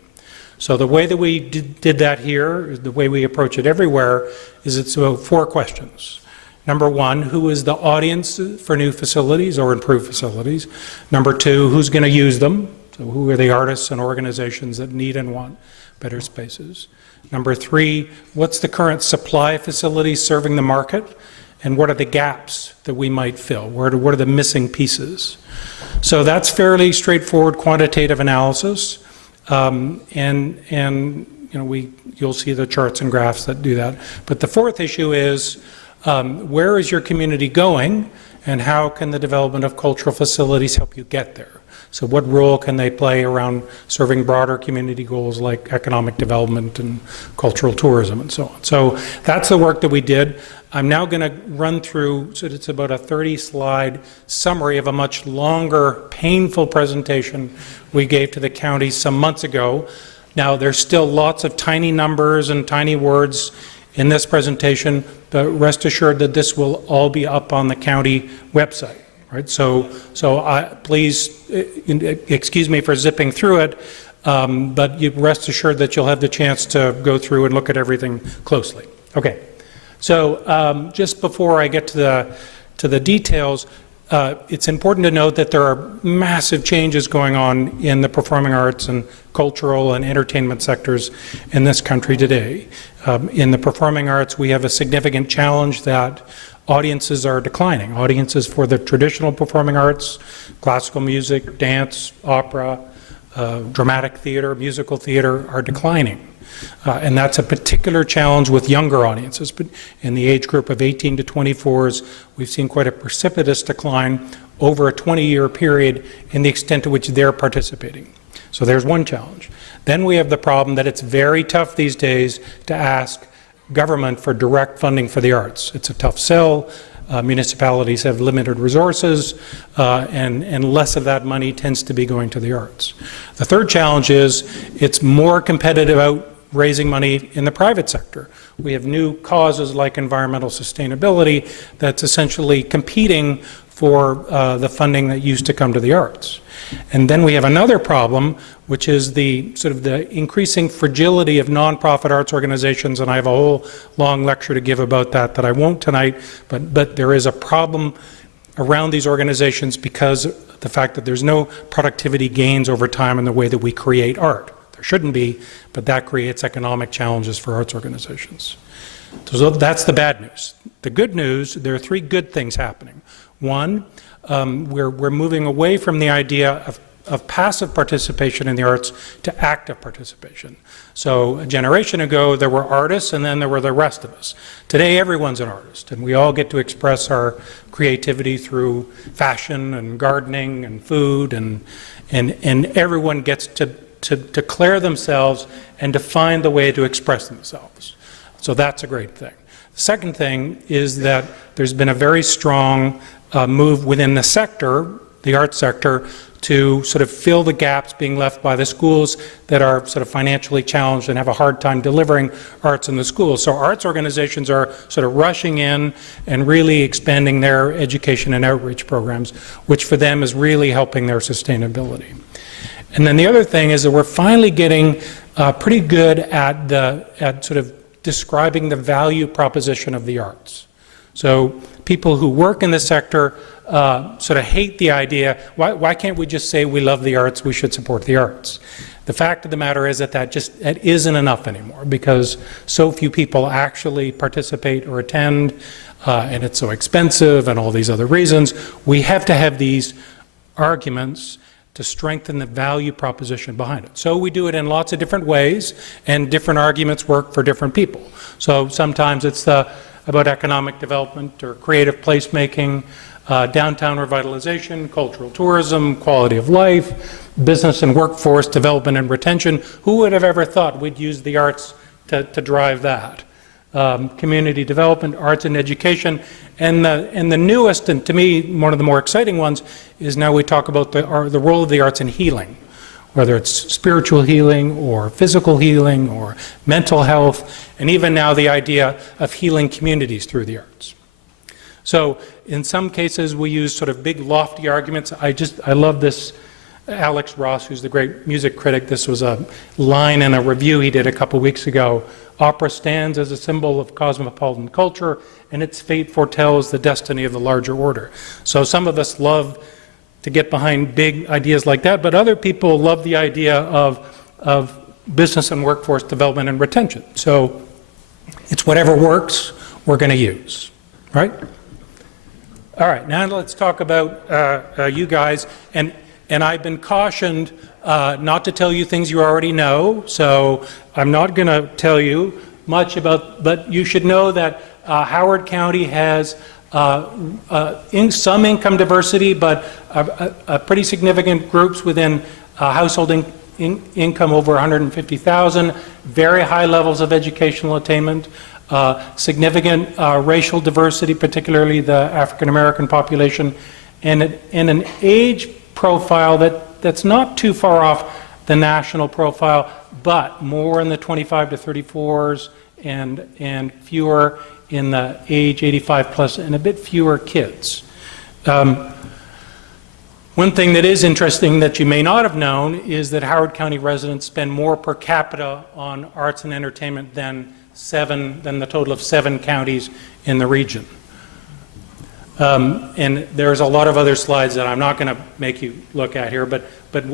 So the way that we did that here, the way we approach it everywhere, is it's about 4 questions. Number 1, who is the audience for new facilities or improved facilities? Number 2, who's going to use them? So who are the artists and organizations that need and want better spaces? Number 3, what's the current supply of facilities serving the market? And what are the gaps that we might fill? What are the missing pieces? So that's fairly straightforward quantitative analysis. And you know, you'll see the charts and graphs that do that. But the 4th issue is, where is your community going, and how can the development of cultural facilities help you get there? So what role can they play around serving broader community goals like economic development and cultural tourism and so on? So that's the work that we did. I'm now going to run through, so it's about a 30-slide summary of a much longer, painful presentation we gave to the county some months ago. Now, there's still lots of tiny numbers and tiny words in this presentation, but rest assured that this will all be up on the county website. Right? So please excuse me for zipping through it, but you rest assured that you'll have the chance to go through and look at everything closely. Okay. So just before I get to the details, it's important to note that there are massive changes going on in the performing arts and cultural and entertainment sectors in this country today. In the performing arts, we have a significant challenge that audiences are declining. Audiences for the traditional performing arts, classical music, dance, opera, dramatic theater, musical theater are declining. And that's a particular challenge with younger audiences. But in the age group of 18 to 24s, we've seen quite a precipitous decline over a 20-year period in the extent to which they're participating. So there's one challenge. Then we have the problem that it's very tough these days to ask government for direct funding for the arts. It's a tough sell. Municipalities have limited resources, and less of that money tends to be going to the arts. The third challenge is it's more competitive out raising money in the private sector. We have new causes like environmental sustainability that's essentially competing for the funding that used to come to the arts. And then we have another problem, which is the sort of the increasing fragility of nonprofit arts organizations, and I have a whole long lecture to give about that I won't tonight, but there is a problem around these organizations because of the fact that there's no productivity gains over time in the way that we create art. There shouldn't be, but that creates economic challenges for arts organizations. So that's the bad news. The good news, there are 3 good things happening. One, we're moving away from the idea of passive participation in the arts to active participation. So a generation ago, there were artists and then there were the rest of us. Today, everyone's an artist, and we all get to express our creativity through fashion and gardening and food, and everyone gets to declare themselves and to find the way to express themselves. So that's a great thing. The second thing is that there's been a very strong move within the sector, the arts sector, to sort of fill the gaps being left by the schools that are sort of financially challenged and have a hard time delivering arts in the schools. So arts organizations are sort of rushing in and really expanding their education and outreach programs, which for them is really helping their sustainability. And then the other thing is that we're finally getting pretty good at sort of describing the value proposition of the arts. So people who work in the sector sort of hate the idea, why can't we just say we love the arts, we should support the arts? The fact of the matter is that isn't enough anymore, because so few people actually participate or attend, and it's so expensive and all these other reasons. We have to have these arguments to strengthen the value proposition behind it. So we do it in lots of different ways, and different arguments work for different people. So sometimes it's about economic development or creative placemaking, downtown revitalization, cultural tourism, quality of life, business and workforce development and retention. Who would have ever thought we'd use the arts to drive that? Community development, arts and education, and the newest, and to me one of the more exciting ones, is now we talk about the role of the arts in healing, whether it's spiritual healing or physical healing or mental health, and even now the idea of healing communities through the arts. So in some cases we use sort of big lofty arguments. I love this. Alex Ross, who's the great music critic, this was a line in a review he did a couple weeks ago. Opera stands as a symbol of cosmopolitan culture, and its fate foretells the destiny of the larger order. So some of us love to get behind big ideas like that, but other people love the idea of business and workforce development and retention. So it's whatever works, we're going to use, right? All right, now let's talk about you guys. And I've been cautioned not to tell you things you already know, so I'm not going to tell you much about, but you should know that Howard County has some income diversity, but pretty significant groups within household income over 150,000, very high levels of educational attainment, significant racial diversity, particularly the African American population, and an age profile that's not too far off the national profile, but more in the 25 to 34s and fewer in the age 85 plus, and a bit fewer kids. One thing that is interesting that you may not have known is that Howard County residents spend more per capita on arts and entertainment than the total of 7 counties in the region. And there's a lot of other slides that I'm not going to make you look at here, but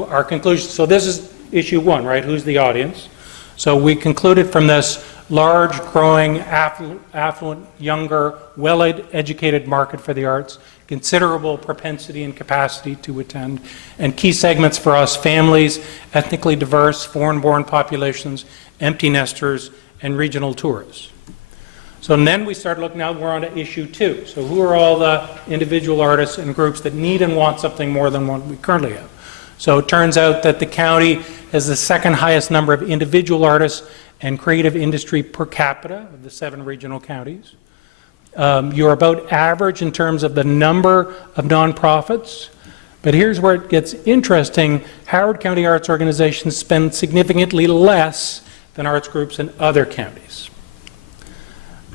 our conclusion, so this is issue 1, right? Who's the audience? So we concluded from this large, growing, affluent, younger, well-educated market for the arts, considerable propensity and capacity to attend, and key segments for us: families, ethnically diverse, foreign-born populations, empty nesters, and regional tourists. So then we started looking, now we're on to issue 2. So who are all the individual artists and groups that need and want something more than what we currently have? So it turns out that the county has the second highest number of individual artists and creative industry per capita of the 7 regional counties. You're about average in terms of the number of nonprofits. But here's where it gets interesting. Howard County arts organizations spend significantly less than arts groups in other counties.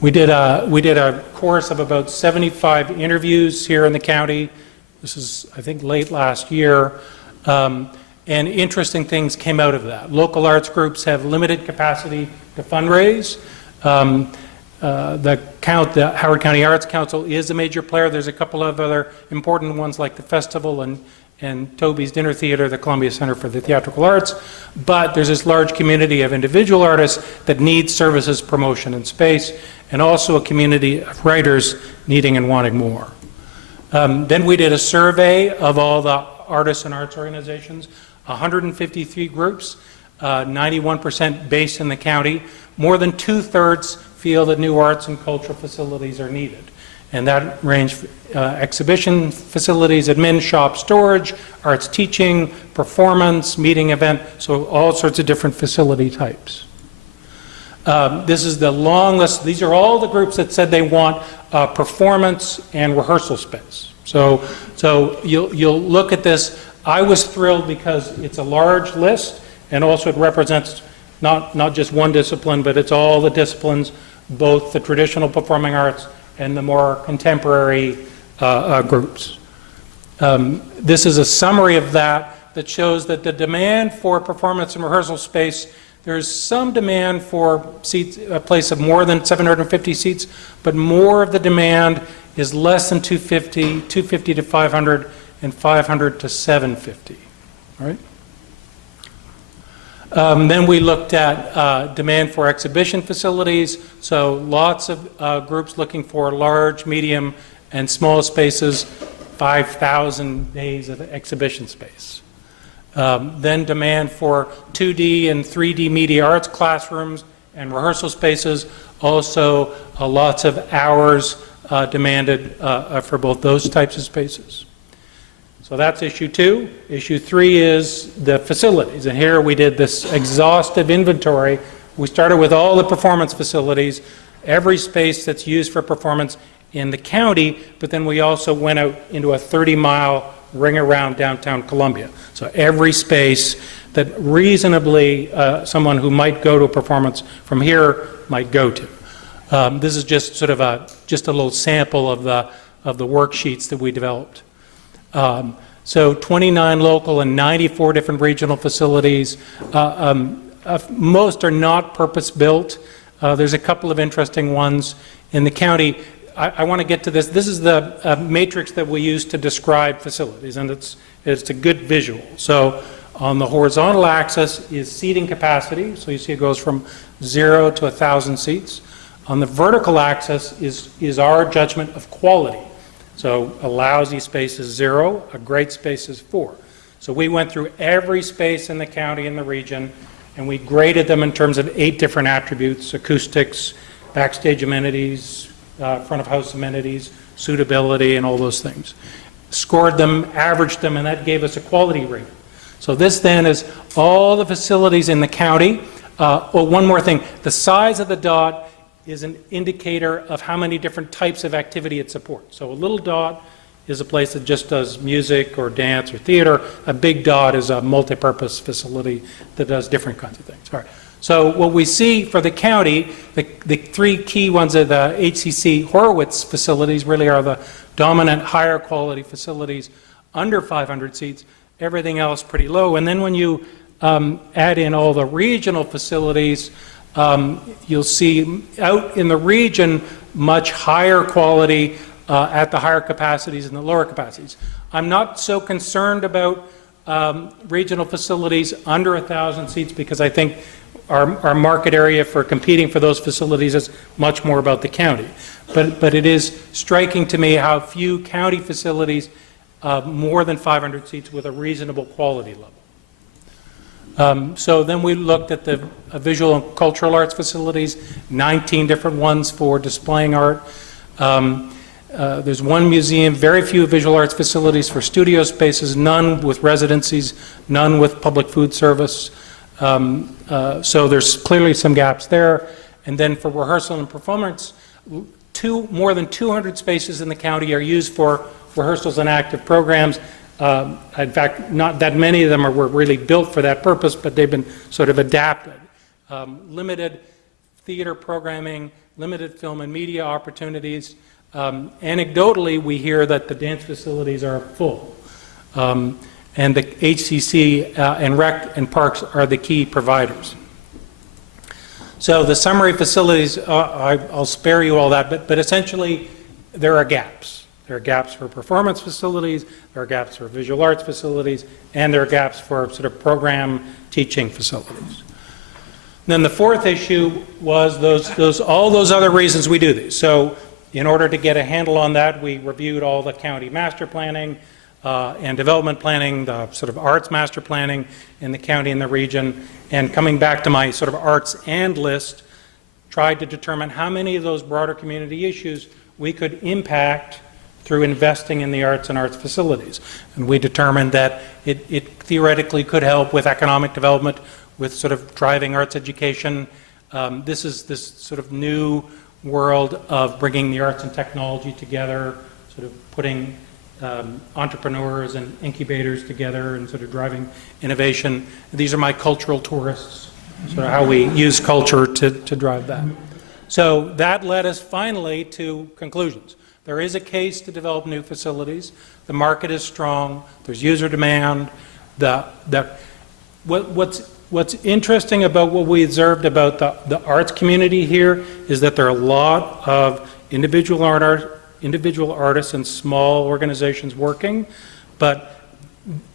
We did a course of about 75 interviews here in the county. This is, I think, late last year. And interesting things came out of that. Local arts groups have limited capacity to fundraise. The Howard County Arts Council is a major player. There's a couple of other important ones like the festival and Toby's Dinner Theater, the Columbia Center for the Theatrical Arts. But there's this large community of individual artists that need services, promotion, and space, and also a community of writers needing and wanting more. Then we did a survey of all the artists and arts organizations, 153 groups, 91% based in the county. More than 2/3 feel that new arts and cultural facilities are needed. And that range exhibition facilities, admin, shop, storage, arts teaching, performance, meeting event, so all sorts of different facility types. This is the long list. These are all the groups that said they want performance and rehearsal space. So you'll look at this. I was thrilled because it's a large list, and also it represents not just one discipline, but it's all the disciplines, both the traditional performing arts and the more contemporary groups. This is a summary of that shows that the demand for performance and rehearsal space, there's some demand for seats, a place of more than 750 seats, but more of the demand is less than 250, 250 to 500, and 500 to 750. All right? Then we looked at demand for exhibition facilities, so lots of groups looking for large, medium, and small spaces, 5,000 days of exhibition space. Then demand for 2D and 3D media arts classrooms and rehearsal spaces, also lots of hours demanded for both those types of spaces. So that's issue 2. Issue 3 is the facilities, and here we did this exhaustive inventory. We started with all the performance facilities, every space that's used for performance in the county, but then we also went out into a 30-mile ring around downtown Columbia. So every space that reasonably someone who might go to a performance from here might go to. This is just sort of a little sample of the worksheets that we developed. So 29 local and 94 different regional facilities. Most are not purpose-built. There's a couple of interesting ones in the county. I want to get to this. This is the matrix that we use to describe facilities, and it's a good visual. So on the horizontal axis is seating capacity. So you see it goes from 0 to 1,000 seats. On the vertical axis is our judgment of quality. So a lousy space is 0, a great space is 4. So we went through every space in the county and the region, and we graded them in terms of 8 different attributes: acoustics, backstage amenities, front of house amenities, suitability, and all those things. Scored them, averaged them, and that gave us a quality rating. So this then is all the facilities in the county. Oh, one more thing. The size of the dot is an indicator of how many different types of activity it supports. So a little dot is a place that just does music or dance or theater. A big dot is a multi-purpose facility that does different kinds of things. All right. So what we see for the county, the 3 key ones are the HCC Horowitz facilities really are the dominant higher quality facilities under 500 seats. Everything else pretty low. And then when you add in all the regional facilities, you'll see out in the region much higher quality at the higher capacities and the lower capacities. I'm not so concerned about regional facilities under 1,000 seats because I think our market area for competing for those facilities is much more about the county. But it is striking to me how few county facilities more than 500 seats with a reasonable quality level. So then we looked at the visual and cultural arts facilities, 19 different ones for displaying art. There's one museum, very few visual arts facilities for studio spaces, none with residencies, none with public food service. So there's clearly some gaps there. And then for rehearsal and performance, more than 200 spaces in the county are used for rehearsals and active programs. In fact, not that many of them were really built for that purpose, but they've been sort of adapted. Limited theater programming, limited film and media opportunities. Anecdotally, we hear that the dance facilities are full. And the HCC and rec and parks are the key providers. So the summary facilities, I'll spare you all that, but essentially there are gaps. There are gaps for performance facilities, there are gaps for visual arts facilities, and there are gaps for sort of program teaching facilities. Then the fourth issue was all those other reasons we do this. So in order to get a handle on that, we reviewed all the county master planning and development planning, the sort of arts master planning in the county and the region, and coming back to my sort of arts and list, tried to determine how many of those broader community issues we could impact through investing in the arts and arts facilities. And we determined that it theoretically could help with economic development, with sort of driving arts education. This is this sort of new world of bringing the arts and technology together, sort of putting entrepreneurs and incubators together and sort of driving innovation. These are my cultural tourists, sort of how we use culture to drive that. So that led us finally to conclusions. There is a case to develop new facilities. The market is strong. There's user demand. What's interesting about what we observed about the arts community here is that there are a lot of individual artists and small organizations working, but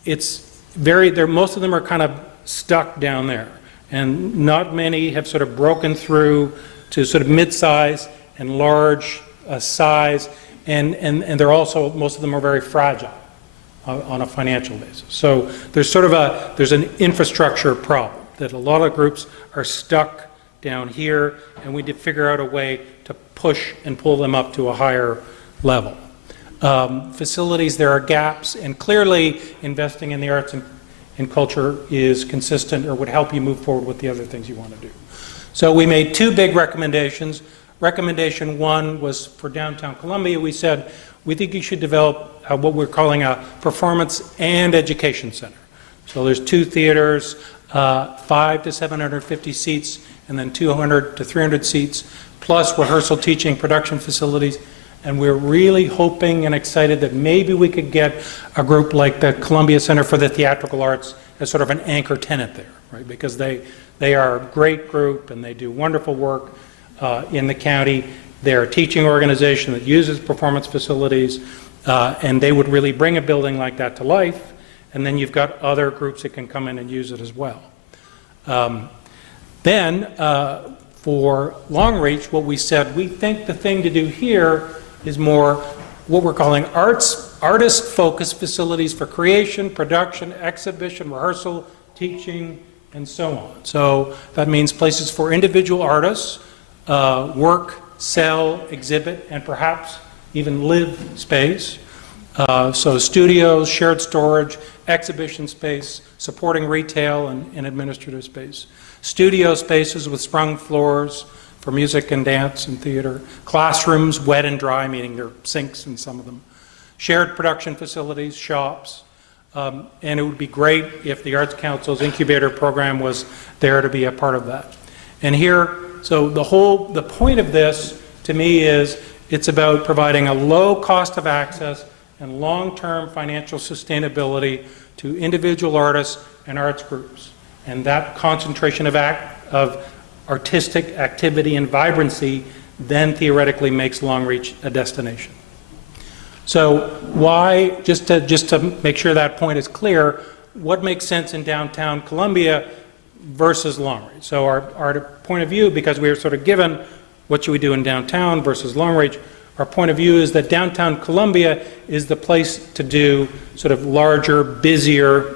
it's most of them are kind of stuck down there. And not many have sort of broken through to sort of mid-size and large size, and they're also, most of them are very fragile on a financial basis. So there's sort of there's an infrastructure problem that a lot of groups are stuck down here, and we did figure out a way to push and pull them up to a higher level. Facilities, there are gaps, and clearly investing in the arts and culture is consistent or would help you move forward with the other things you want to do. So we made two big recommendations. Recommendation one was for downtown Columbia. We said, we think you should develop what we're calling a performance and education center. So there's 2 theaters, 5 to 750 seats, and then 200 to 300 seats, plus rehearsal, teaching, production facilities. And we're really hoping and excited that maybe we could get a group like the Columbia Center for the Theatrical Arts as sort of an anchor tenant there, right? Because they are a great group and they do wonderful work in the county. They're a teaching organization that uses performance facilities, and they would really bring a building like that to life. And then you've got other groups that can come in and use it as well. Then, for Long Reach, what we said, we think the thing to do here is more what we're calling artist-focused facilities for creation, production, exhibition, rehearsal, teaching, and so on. So that means places for individual artists, work, sell, exhibit, and perhaps even live space. So studios, shared storage, exhibition space, supporting retail and administrative space. Studio spaces with sprung floors for music and dance and theater. Classrooms, wet and dry, meaning there are sinks in some of them. Shared production facilities, shops. And it would be great if the Arts Council's incubator program was there to be a part of that. And here, so the point of this to me is it's about providing a low cost of access and long-term financial sustainability to individual artists and arts groups. And that concentration of artistic activity and vibrancy then theoretically makes Long Reach a destination. So why, just to make sure that point is clear, what makes sense in downtown Columbia versus Long Reach? So our point of view, because we were sort of given what should we do in downtown versus Long Reach, our point of view is that downtown Columbia is the place to do sort of larger, busier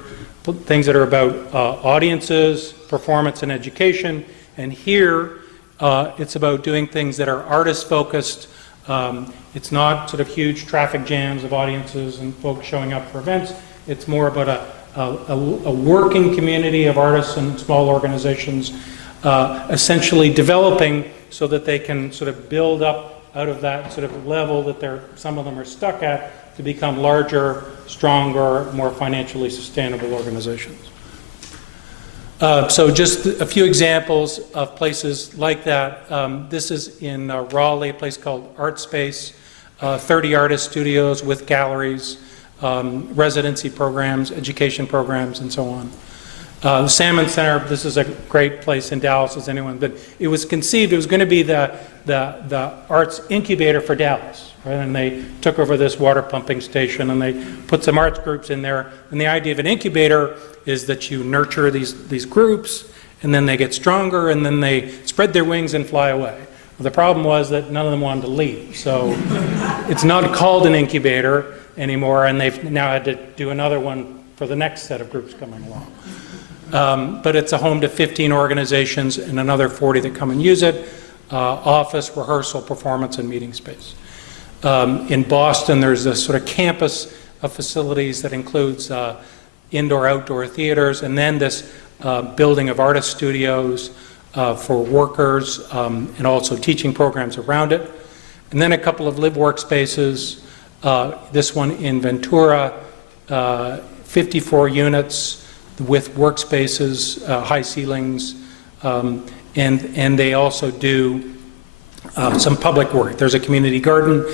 things that are about audiences, performance, and education. And here, it's about doing things that are artist-focused. It's not sort of huge traffic jams of audiences and folks showing up for events. It's more about a working community of artists and small organizations essentially developing so that they can sort of build up out of that sort of level that some of them are stuck at to become larger, stronger, more financially sustainable organizations. So just a few examples of places like that. This is in Raleigh, a place called Art Space, 30 artist studios with galleries, residency programs, education programs, and so on. The Salmon Center, this is a great place in Dallas, as anyone, but it was conceived, it was going to be the arts incubator for Dallas, right? And they took over this water pumping station and they put some arts groups in there. And the idea of an incubator is that you nurture these groups and then they get stronger and then they spread their wings and fly away. Well, the problem was that none of them wanted to leave. So it's not called an incubator anymore, and they've now had to do another one for the next set of groups coming along. But it's a home to 15 organizations and another 40 that come and use it. Office, rehearsal, performance, and meeting space. In Boston, there's this sort of campus of facilities that includes indoor-outdoor theaters, and then this building of artist studios for workers, and also teaching programs around it. And then a couple of live workspaces, this one in Ventura, 54 units with workspaces, high ceilings, and they also do some public work. There's a community garden,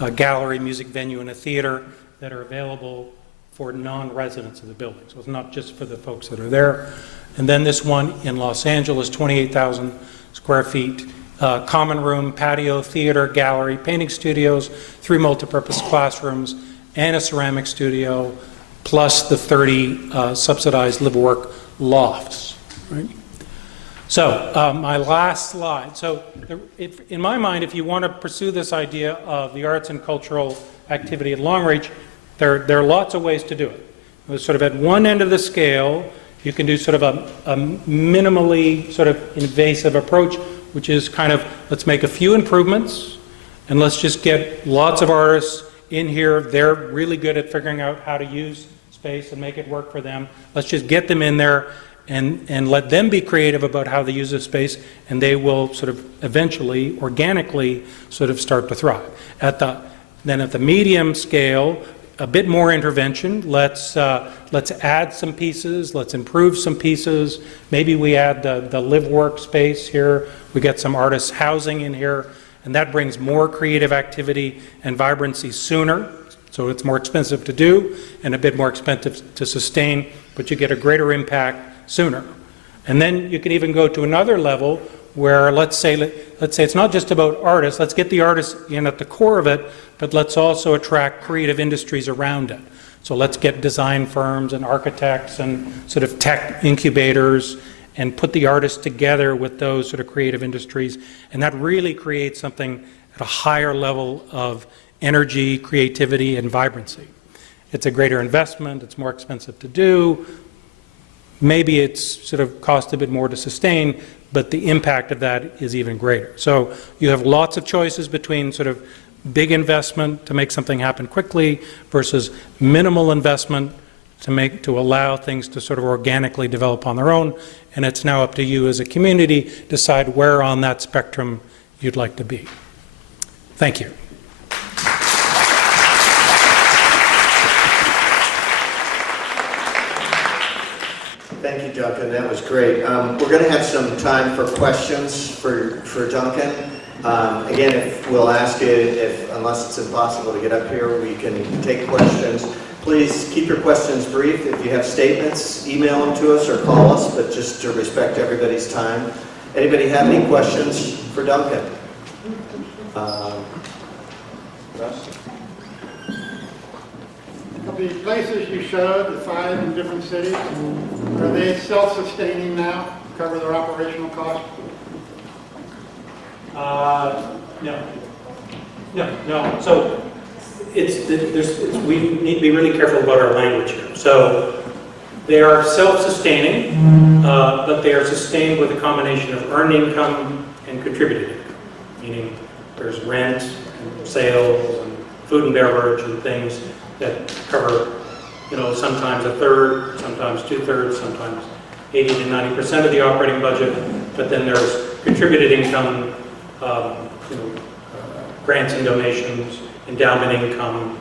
a gallery, music venue, and a theater that are available for non-residents of the building. So it's not just for the folks that are there. And then this one in Los Angeles, 28,000 square feet, common room, patio, theater, gallery, painting studios, 3 multipurpose classrooms, and a ceramic studio, plus the 30 subsidized live-work lofts. Right? So my last slide. So in my mind, if you want to pursue this idea of the arts and cultural activity at Long Reach, there are lots of ways to do it. Sort of at one end of the scale, you can do sort of a minimally sort of invasive approach, which is kind of, let's make a few improvements, and let's just get lots of artists in here. They're really good at figuring out how to use space and make it work for them. Let's just get them in there and let them be creative about how they use the space, and they will sort of eventually, organically, sort of start to thrive. Then at the medium scale, a bit more intervention. Let's add some pieces. Let's improve some pieces. Maybe we add the live-work space here. We get some artists' housing in here, and that brings more creative activity and vibrancy sooner. So it's more expensive to do and a bit more expensive to sustain, but you get a greater impact sooner. And then you can even go to another level where let's say it's not just about artists. Let's get the artists in at the core of it, but let's also attract creative industries around it. So let's get design firms and architects and sort of tech incubators and put the artists together with those sort of creative industries. And that really creates something at a higher level of energy, creativity, and vibrancy. It's a greater investment. It's more expensive to do. Maybe it's sort of cost a bit more to sustain, but the impact of that is even greater. So you have lots of choices between sort of big investment to make something happen quickly versus minimal investment to allow things to sort of organically develop on their own. And it's now up to you as a community to decide where on that spectrum you'd like to be. Thank you. Thank you, Duncan. That was great. We're going to have some time for questions for Duncan. Again, we'll ask it, unless it's impossible to get up here, we can take questions. Please keep your questions brief. If you have statements, email them to us or call us, but just to respect everybody's time. Anybody have any questions for Duncan? Russ? The places you showed, the 5 in different cities, are they self-sustaining now, cover their operational costs? No. So we need to be really careful about our language here. So they are self-sustaining, but they are sustained with a combination of earned income and contributed income, meaning there's rent and sales and food and beverage and things that cover, sometimes a third, sometimes 2/3, sometimes 80 to 90% of the operating budget. But then there's contributed income, grants and donations, endowment income,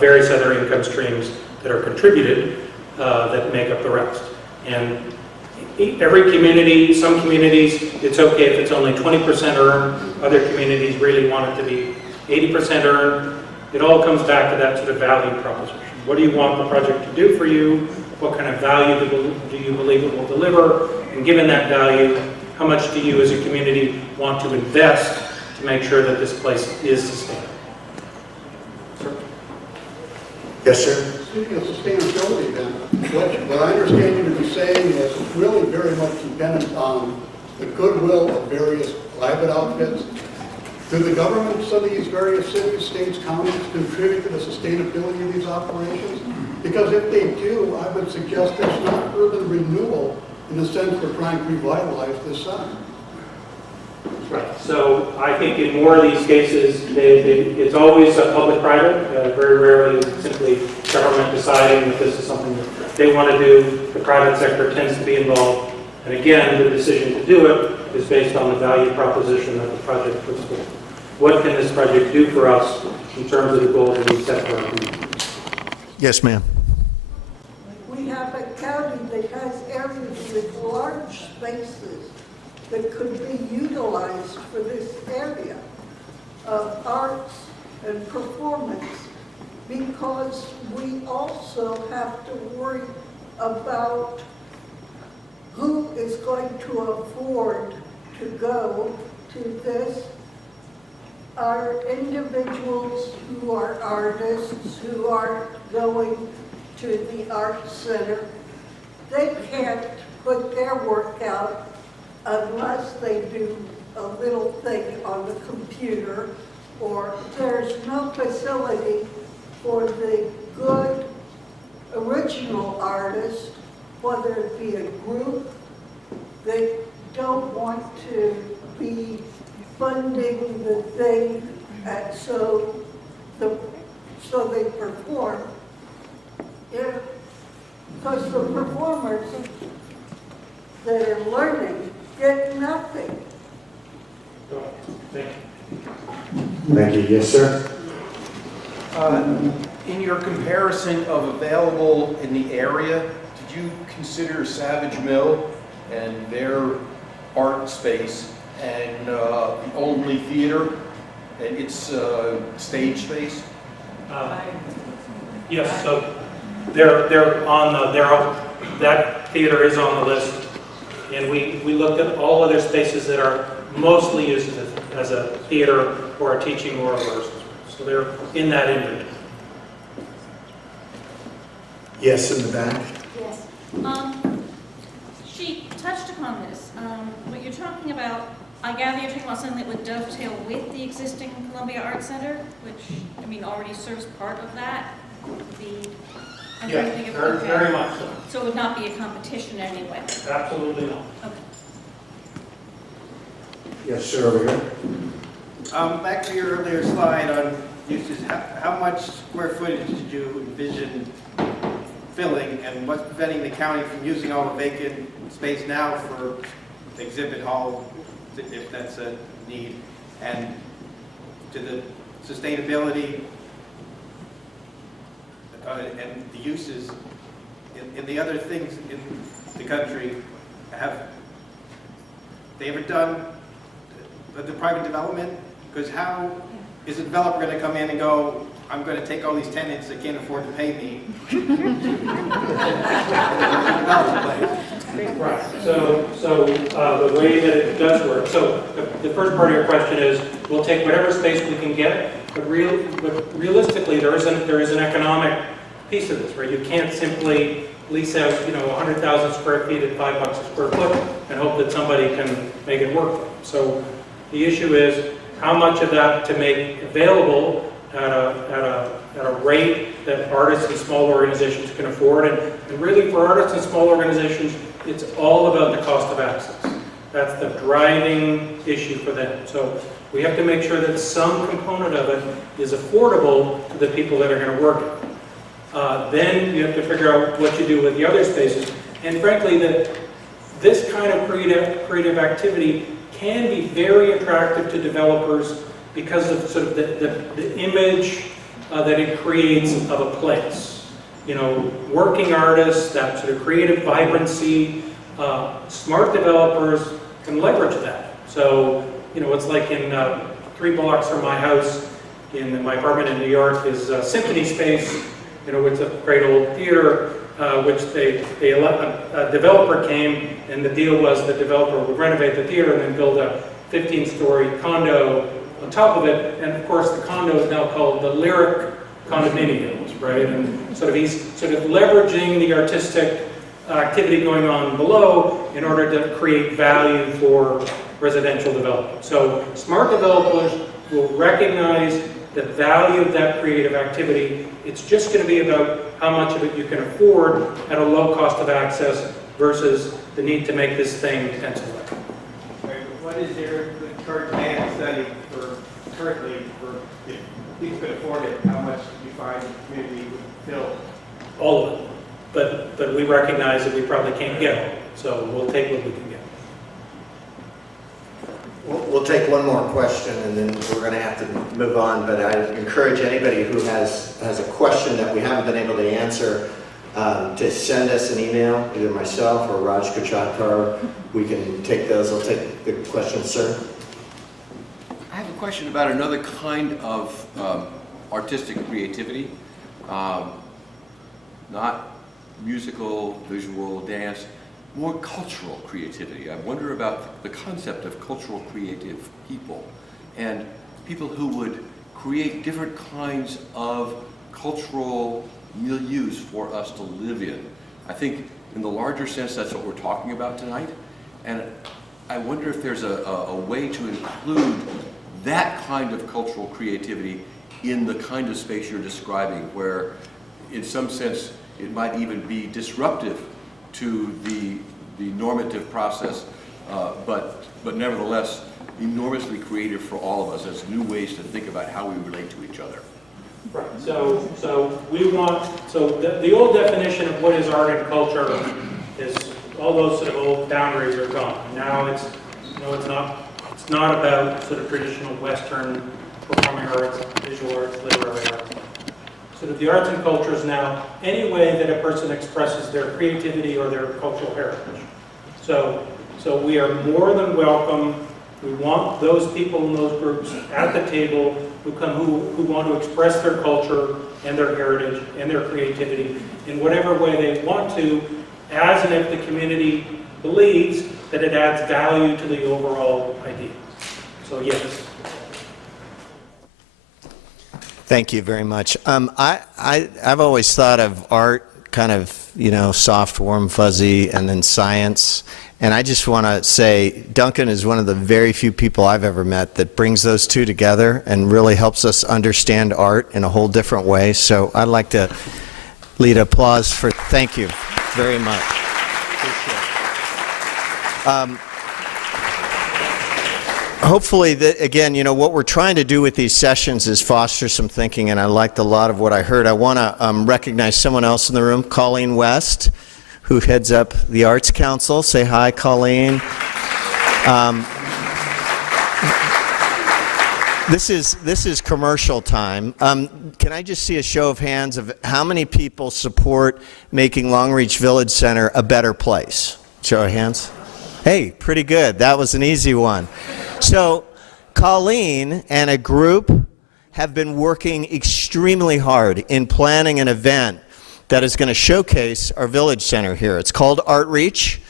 various other income streams that are contributed that make up the rest. And every community, some communities, it's okay if it's only 20% earned. Other communities really want it to be 80% earned. It all comes back to that sort of value proposition. What do you want the project to do for you? What kind of value do you believe it will deliver? And given that value, how much do you as a community want to invest to make sure that this place is sustainable? Sir? Yes, sir. Speaking of sustainability then, what I understand you to be saying is it's really very much dependent on the goodwill of various private outfits. Do the governments of these various cities, states, counties contribute to the sustainability of these operations? Because if they do, I would suggest it's not urban renewal in the sense we're trying to revitalize this center. Right. So I think in more of these cases, it's always a public-private. Very rarely simply government deciding that this is something that they want to do. The private sector tends to be involved. And again, the decision to do it is based on the value proposition that the project puts forth. What can this project do for us in terms of the goals that we set for our community? Yes, ma'am. We have a county that has areas with large spaces that could be utilized for this area of arts and performance, because we also have to worry about who is going to afford to go to this. Are individuals who are artists who are going to the art center. They can't put their work out unless they do a little thing on the computer, or there's no facility for the good original artist, whether it be a group, they don't want to be funding the thing, and so they perform. Because the performers that are learning get nothing. Thank you. Yes, sir? In your comparison of available in the area, did you consider Savage Mill and their art space and the Only Theater and its stage space? Yes, so they're on that theater is on the list, and we looked at all other spaces that are mostly used as a theater or a teaching or a rehearsal. So they're in that inventory. Yes, in the back. Yes. She touched upon this. What you're talking about, I gather you're talking about something that would dovetail with the existing Columbia Art Center, which, I mean, already serves part of that. Very much so. So it would not be a competition in any way? Absolutely not. Okay. Yes, sir, over here. Back to your earlier slide on uses, how much square footage did you envision filling, and what's preventing the county from using all the vacant space now for the exhibit hall, if that's a need, and to the sustainability and the uses in the other things in the country? Have they ever done the private development? Because how is a developer going to come in and go, I'm going to take all these tenants that can't afford to pay me? Right. So the way that it does work. So the first part of your question is, we'll take whatever space we can get, but realistically, there is an economic piece of this, right? You can't simply lease out, 100,000 square feet at $5 a square foot and hope that somebody can make it work for them. So the issue is how much of that to make available at a rate that artists and small organizations can afford. And really for artists and small organizations, it's all about the cost of access. That's the driving issue for them. So we have to make sure that some component of it is affordable to the people that are going to work it. Then you have to figure out what you do with the other spaces. And frankly, this kind of creative activity can be very attractive to developers because of sort of the image that it creates of a place. Working artists, that sort of creative vibrancy, smart developers can leverage that. So, it's like in 3 blocks from my house, in my apartment in New York, is Symphony Space. It's a great old theater, which a developer came, and the deal was the developer would renovate the theater and then build a 15-story condo on top of it. And of course, the condo is now called the Lyric Condominiums, right? And he's leveraging the artistic activity going on below in order to create value for residential development. So smart developers will recognize the value of that creative activity. It's just going to be about how much of it you can afford at a low cost of access versus the need to make this thing pencil-like. What is your current demand study currently for if people could afford it, how much you find the community would fill? All of it. But we recognize that we probably can't get it. So we'll take what we can get. We'll take one more question and then we're going to have to move on, but I encourage anybody who has a question that we haven't been able to answer to send us an email, either myself or Raj Kachatkar. We can take those. I'll take the questions, sir. I have a question about another kind of artistic creativity, not musical, visual, dance, more cultural creativity. I wonder about the concept of cultural creative people and people who would create different kinds of cultural milieus for us to live in. I think in the larger sense that's what we're talking about tonight. And I wonder if there's a way to include that kind of cultural creativity in the kind of space you're describing, where in some sense it might even be disruptive to the normative process, but nevertheless enormously creative for all of us as new ways to think about how we relate to each other. Right. So we want, the old definition of what is art and culture is all those sort of old boundaries are gone. Now it's not about sort of traditional Western performing arts, visual arts, literary arts. Sort of the arts and cultures now any way that a person expresses their creativity or their cultural heritage. So we are more than welcome. We want those people in those groups at the table who want to express their culture and their heritage and their creativity in whatever way they want to, as and if the community believes that it adds value to the overall idea. So yes. Thank you very much. I've always thought of art kind of, soft, warm, fuzzy, and then science. And I just want to say Duncan is one of the very few people I've ever met that brings those two together and really helps us understand art in a whole different way. So I'd like to lead applause for, thank you very much. Hopefully, again, what we're trying to do with these sessions is foster some thinking, and I liked a lot of what I heard. I want to recognize someone else in the room, Colleen West, who heads up the Arts Council. Say hi, Colleen. This is commercial time. Can I just see a show of hands of how many people support making Long Reach Village Center a better place? Show of hands. Hey, pretty good. That was an easy one. So Colleen and a group have been working extremely hard in planning an event that is going to showcase our village center here. It's called Art Reach.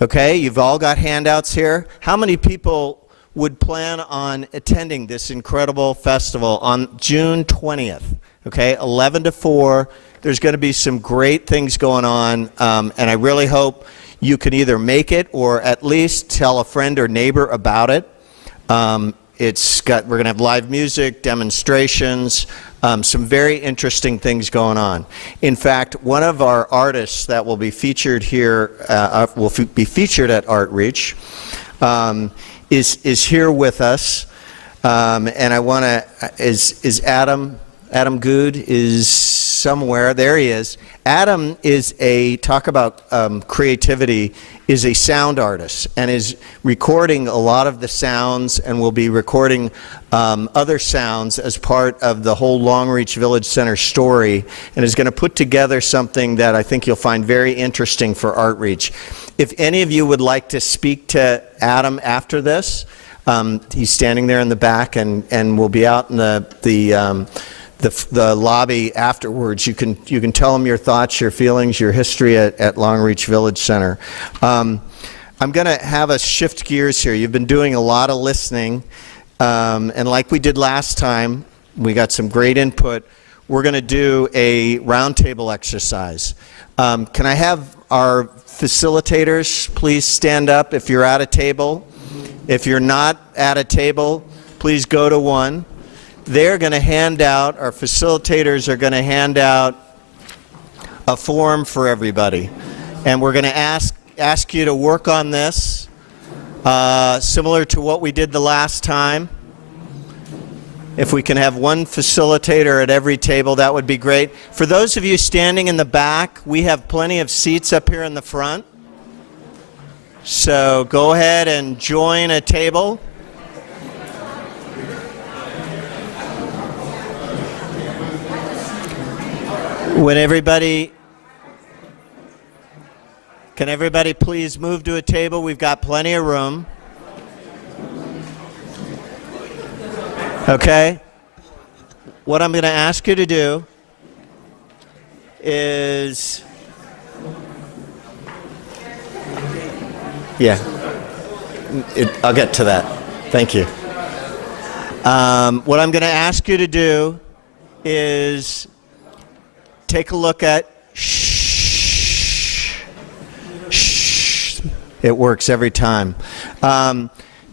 Okay, you've all got handouts here. How many people would plan on attending this incredible festival on June 20th? Okay, 11 to 4. There's going to be some great things going on, and I really hope you can either make it or at least tell a friend or neighbor about it. We're going to have live music, demonstrations, some very interesting things going on. In fact, one of our artists that will be featured here, be featured at Art Reach, is here with us, and I want to, is Adam Good is somewhere, there he is. Adam is talk about creativity, is a sound artist and is recording a lot of the sounds and will be recording other sounds as part of the whole Long Reach Village Center story, and is going to put together something that I think you'll find very interesting for Art Reach. If any of you would like to speak to Adam after this, he's standing there in the back and we'll be out in the lobby afterwards. You can tell them your thoughts, your feelings, your history at Long Reach Village Center. I'm going to have us shift gears here. You've been doing a lot of listening, and like we did last time, we got some great input. We're going to do a roundtable exercise. Can I have our facilitators please stand up if you're at a table? If you're not at a table, please go to one. They're going to hand out, our facilitators are going to hand out a form for everybody. And we're going to ask you to work on this, similar to what we did the last time. If we can have one facilitator at every table, that would be great. For those of you standing in the back, we have plenty of seats up here in the front. So go ahead and join a table. Can everybody please move to a table? We've got plenty of room. Okay? What I'm going to ask you to do is, I'll get to that. Thank you. What I'm going to ask you to do is take a look at, It works every time.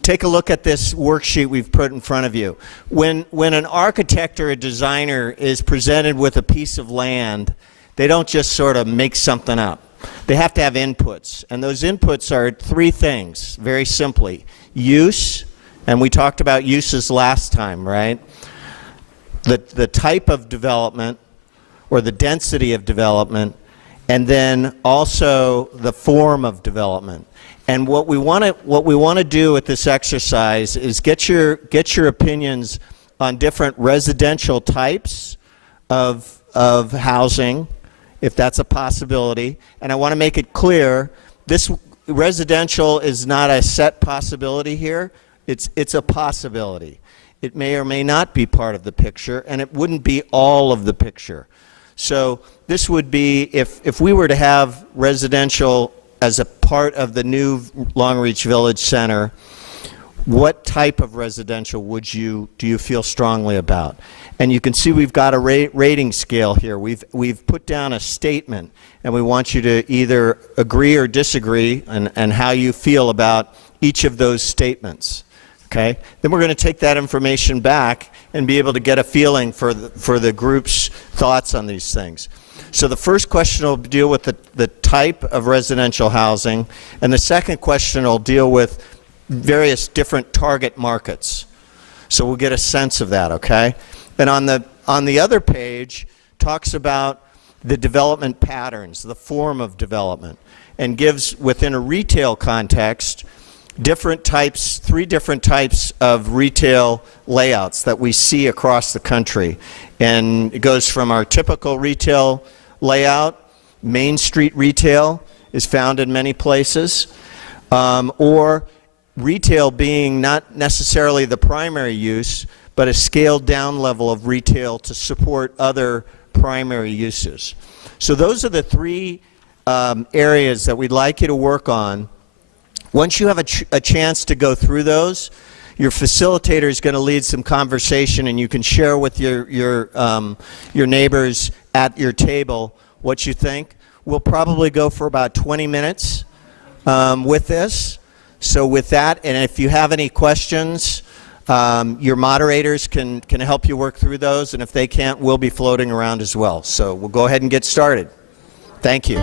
Take a look at this worksheet we've put in front of you. When an architect or a designer is presented with a piece of land, they don't just sort of make something up. They have to have inputs, and those inputs are three things, very simply. Use, and we talked about uses last time, right? The type of development, or the density of development, and then also the form of development. And what we want to do with this exercise is get your opinions on different residential types of housing, if that's a possibility. And I want to make it clear, this residential is not a set possibility here. It's a possibility. It may or may not be part of the picture, and it wouldn't be all of the picture. So this would be, if we were to have residential as a part of the new Long Reach Village Center, what type of residential do you feel strongly about? And you can see we've got a rating scale here. We've put down a statement, and we want you to either agree or disagree and how you feel about each of those statements. Okay? Then we're going to take that information back and be able to get a feeling for the group's thoughts on these things. So the first question will deal with the type of residential housing, and the second question will deal with various different target markets. So we'll get a sense of that, okay? And on the other page talks about the development patterns, the form of development, and gives, within a retail context, three different types of retail layouts that we see across the country. And it goes from our typical retail layout, Main Street retail is found in many places, or retail being not necessarily the primary use, but a scaled down level of retail to support other primary uses. So those are the three areas that we'd like you to work on. Once you have a chance to go through those, your facilitator is going to lead some conversation, and you can share with your neighbors at your table what you think. We'll probably go for about 20 minutes with this. So with that, and if you have any questions, your moderators can help you work through those, and if they can't, we'll be floating around as well. So we'll go ahead and get started. Thank you.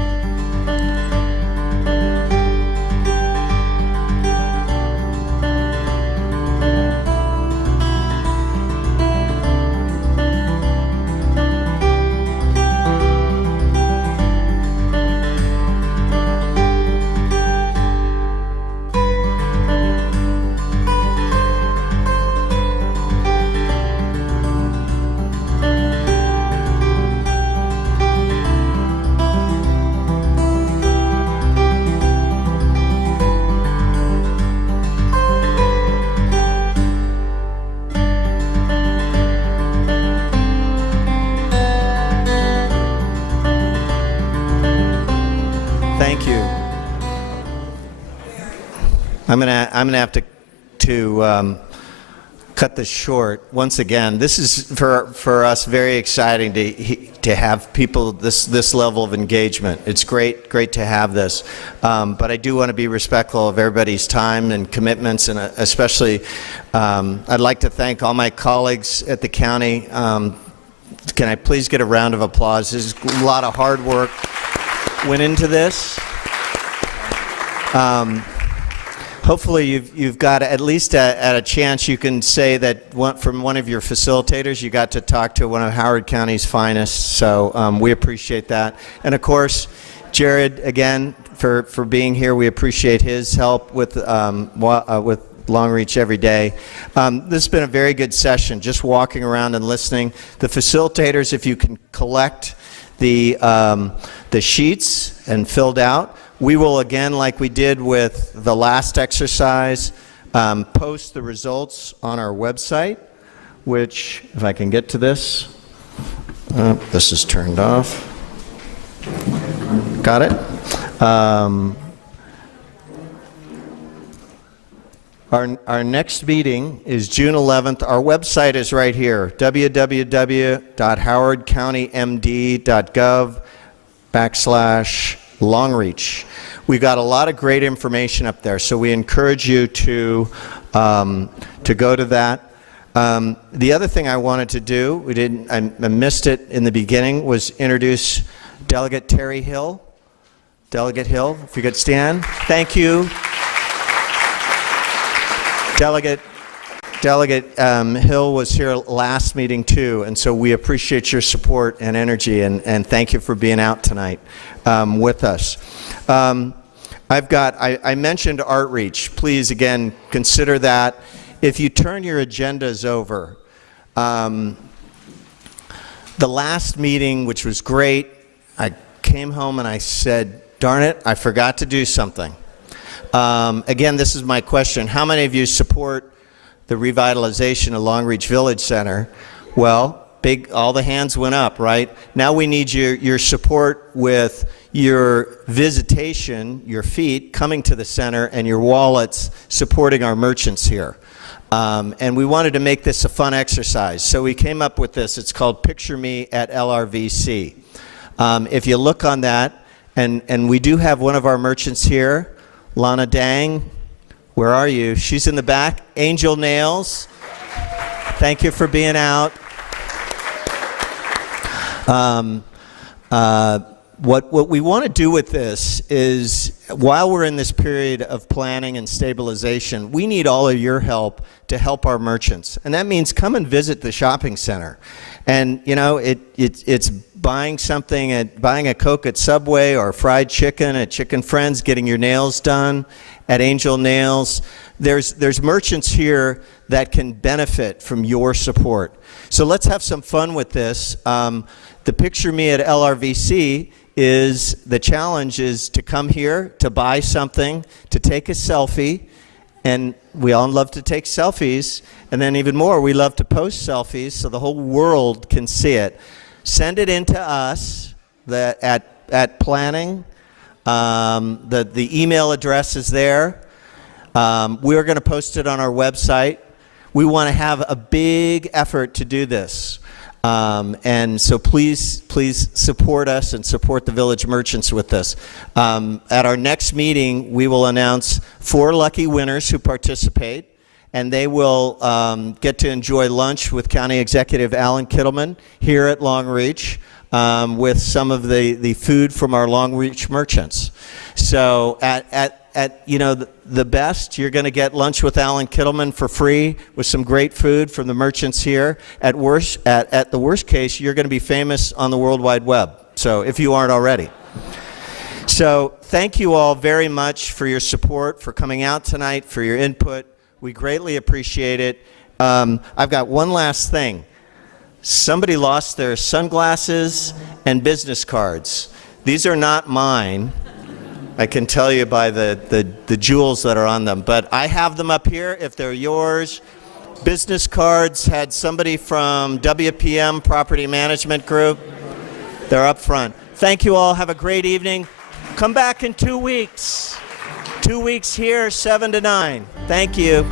I'm gonna have to cut this short. Once again, this is for us very exciting to have people this level of engagement. It's great to have this, but I do want to be respectful of everybody's time and commitments, and especially I'd like to thank all my colleagues at the county. Can I please get a round of applause? There's a lot of hard work went into this. Hopefully you've got, at least at a chance, you can say that from one of your facilitators you got to talk to one of Howard County's finest, so we appreciate that. And of course, Jared, again, for being here, we appreciate his help with Long Reach every day. This has been a very good session, just walking around and listening. The facilitators, if you can collect the sheets and filled out, we will, again, like we did with the last exercise, post the results on our website, which, if I can get to this, this is turned off. Got it? Our next meeting is June 11th. Our website is right here, www.howardcountymd.gov/Longreach. We've got a lot of great information up there, so we encourage you to go to that. The other thing I wanted to do, I missed it in the beginning, was introduce Delegate Terry Hill. Delegate Hill, if you could stand. Thank you. Delegate Hill was here last meeting too, and so we appreciate your support and energy, and thank you for being out tonight with us. I mentioned Outreach. Please, again, consider that. If you turn your agendas over, the last meeting, which was great, I came home and I said, darn it, I forgot to do something. Again, this is my question. How many of you support the revitalization of Long Reach Village Center? Well, all the hands went up, right? Now we need your support with your visitation, your feet coming to the center, and your wallets supporting our merchants here. And we wanted to make this a fun exercise. So we came up with this. It's called Picture Me at LRVC. If you look on that, and we do have one of our merchants here, Lana Dang. Where are you? She's in the back. Angel Nails. Thank you for being out. What we want to do with this is, while we're in this period of planning and stabilization, we need all of your help to help our merchants. And that means come and visit the shopping center. And, you know, it's buying something, buying a Coke at Subway, or fried chicken at Chicken Friends, getting your nails done at Angel Nails. There's merchants here that can benefit from your support. So let's have some fun with this. The Picture Me at LRVC is, the challenge is to come here, to buy something, to take a selfie, and we all love to take selfies, and then even more, we love to post selfies so the whole world can see it. Send it in to us at planning. The email address is there. We're going to post it on our website. We want to have a big effort to do this. And so please support us and support the village merchants with this. At our next meeting, we will announce 4 lucky winners who participate, and they will get to enjoy lunch with County Executive Allan Kittleman here at Long Reach, with some of the food from our Long Reach merchants. So at you know, the best, you're going to get lunch with Allan Kittleman for free with some great food from the merchants here. At the worst case, you're going to be famous on the World Wide Web, so if you aren't already. So thank you all very much for your support, for coming out tonight, for your input. We greatly appreciate it. I've got one last thing. Somebody lost their sunglasses and business cards. These are not mine. I can tell you by the jewels that are on them, but I have them up here if they're yours. Business cards had somebody from WPM Property Management Group. They're up front. Thank you all. Have a great evening. Come back in 2 weeks. 2 weeks here, 7 to 9. Thank you.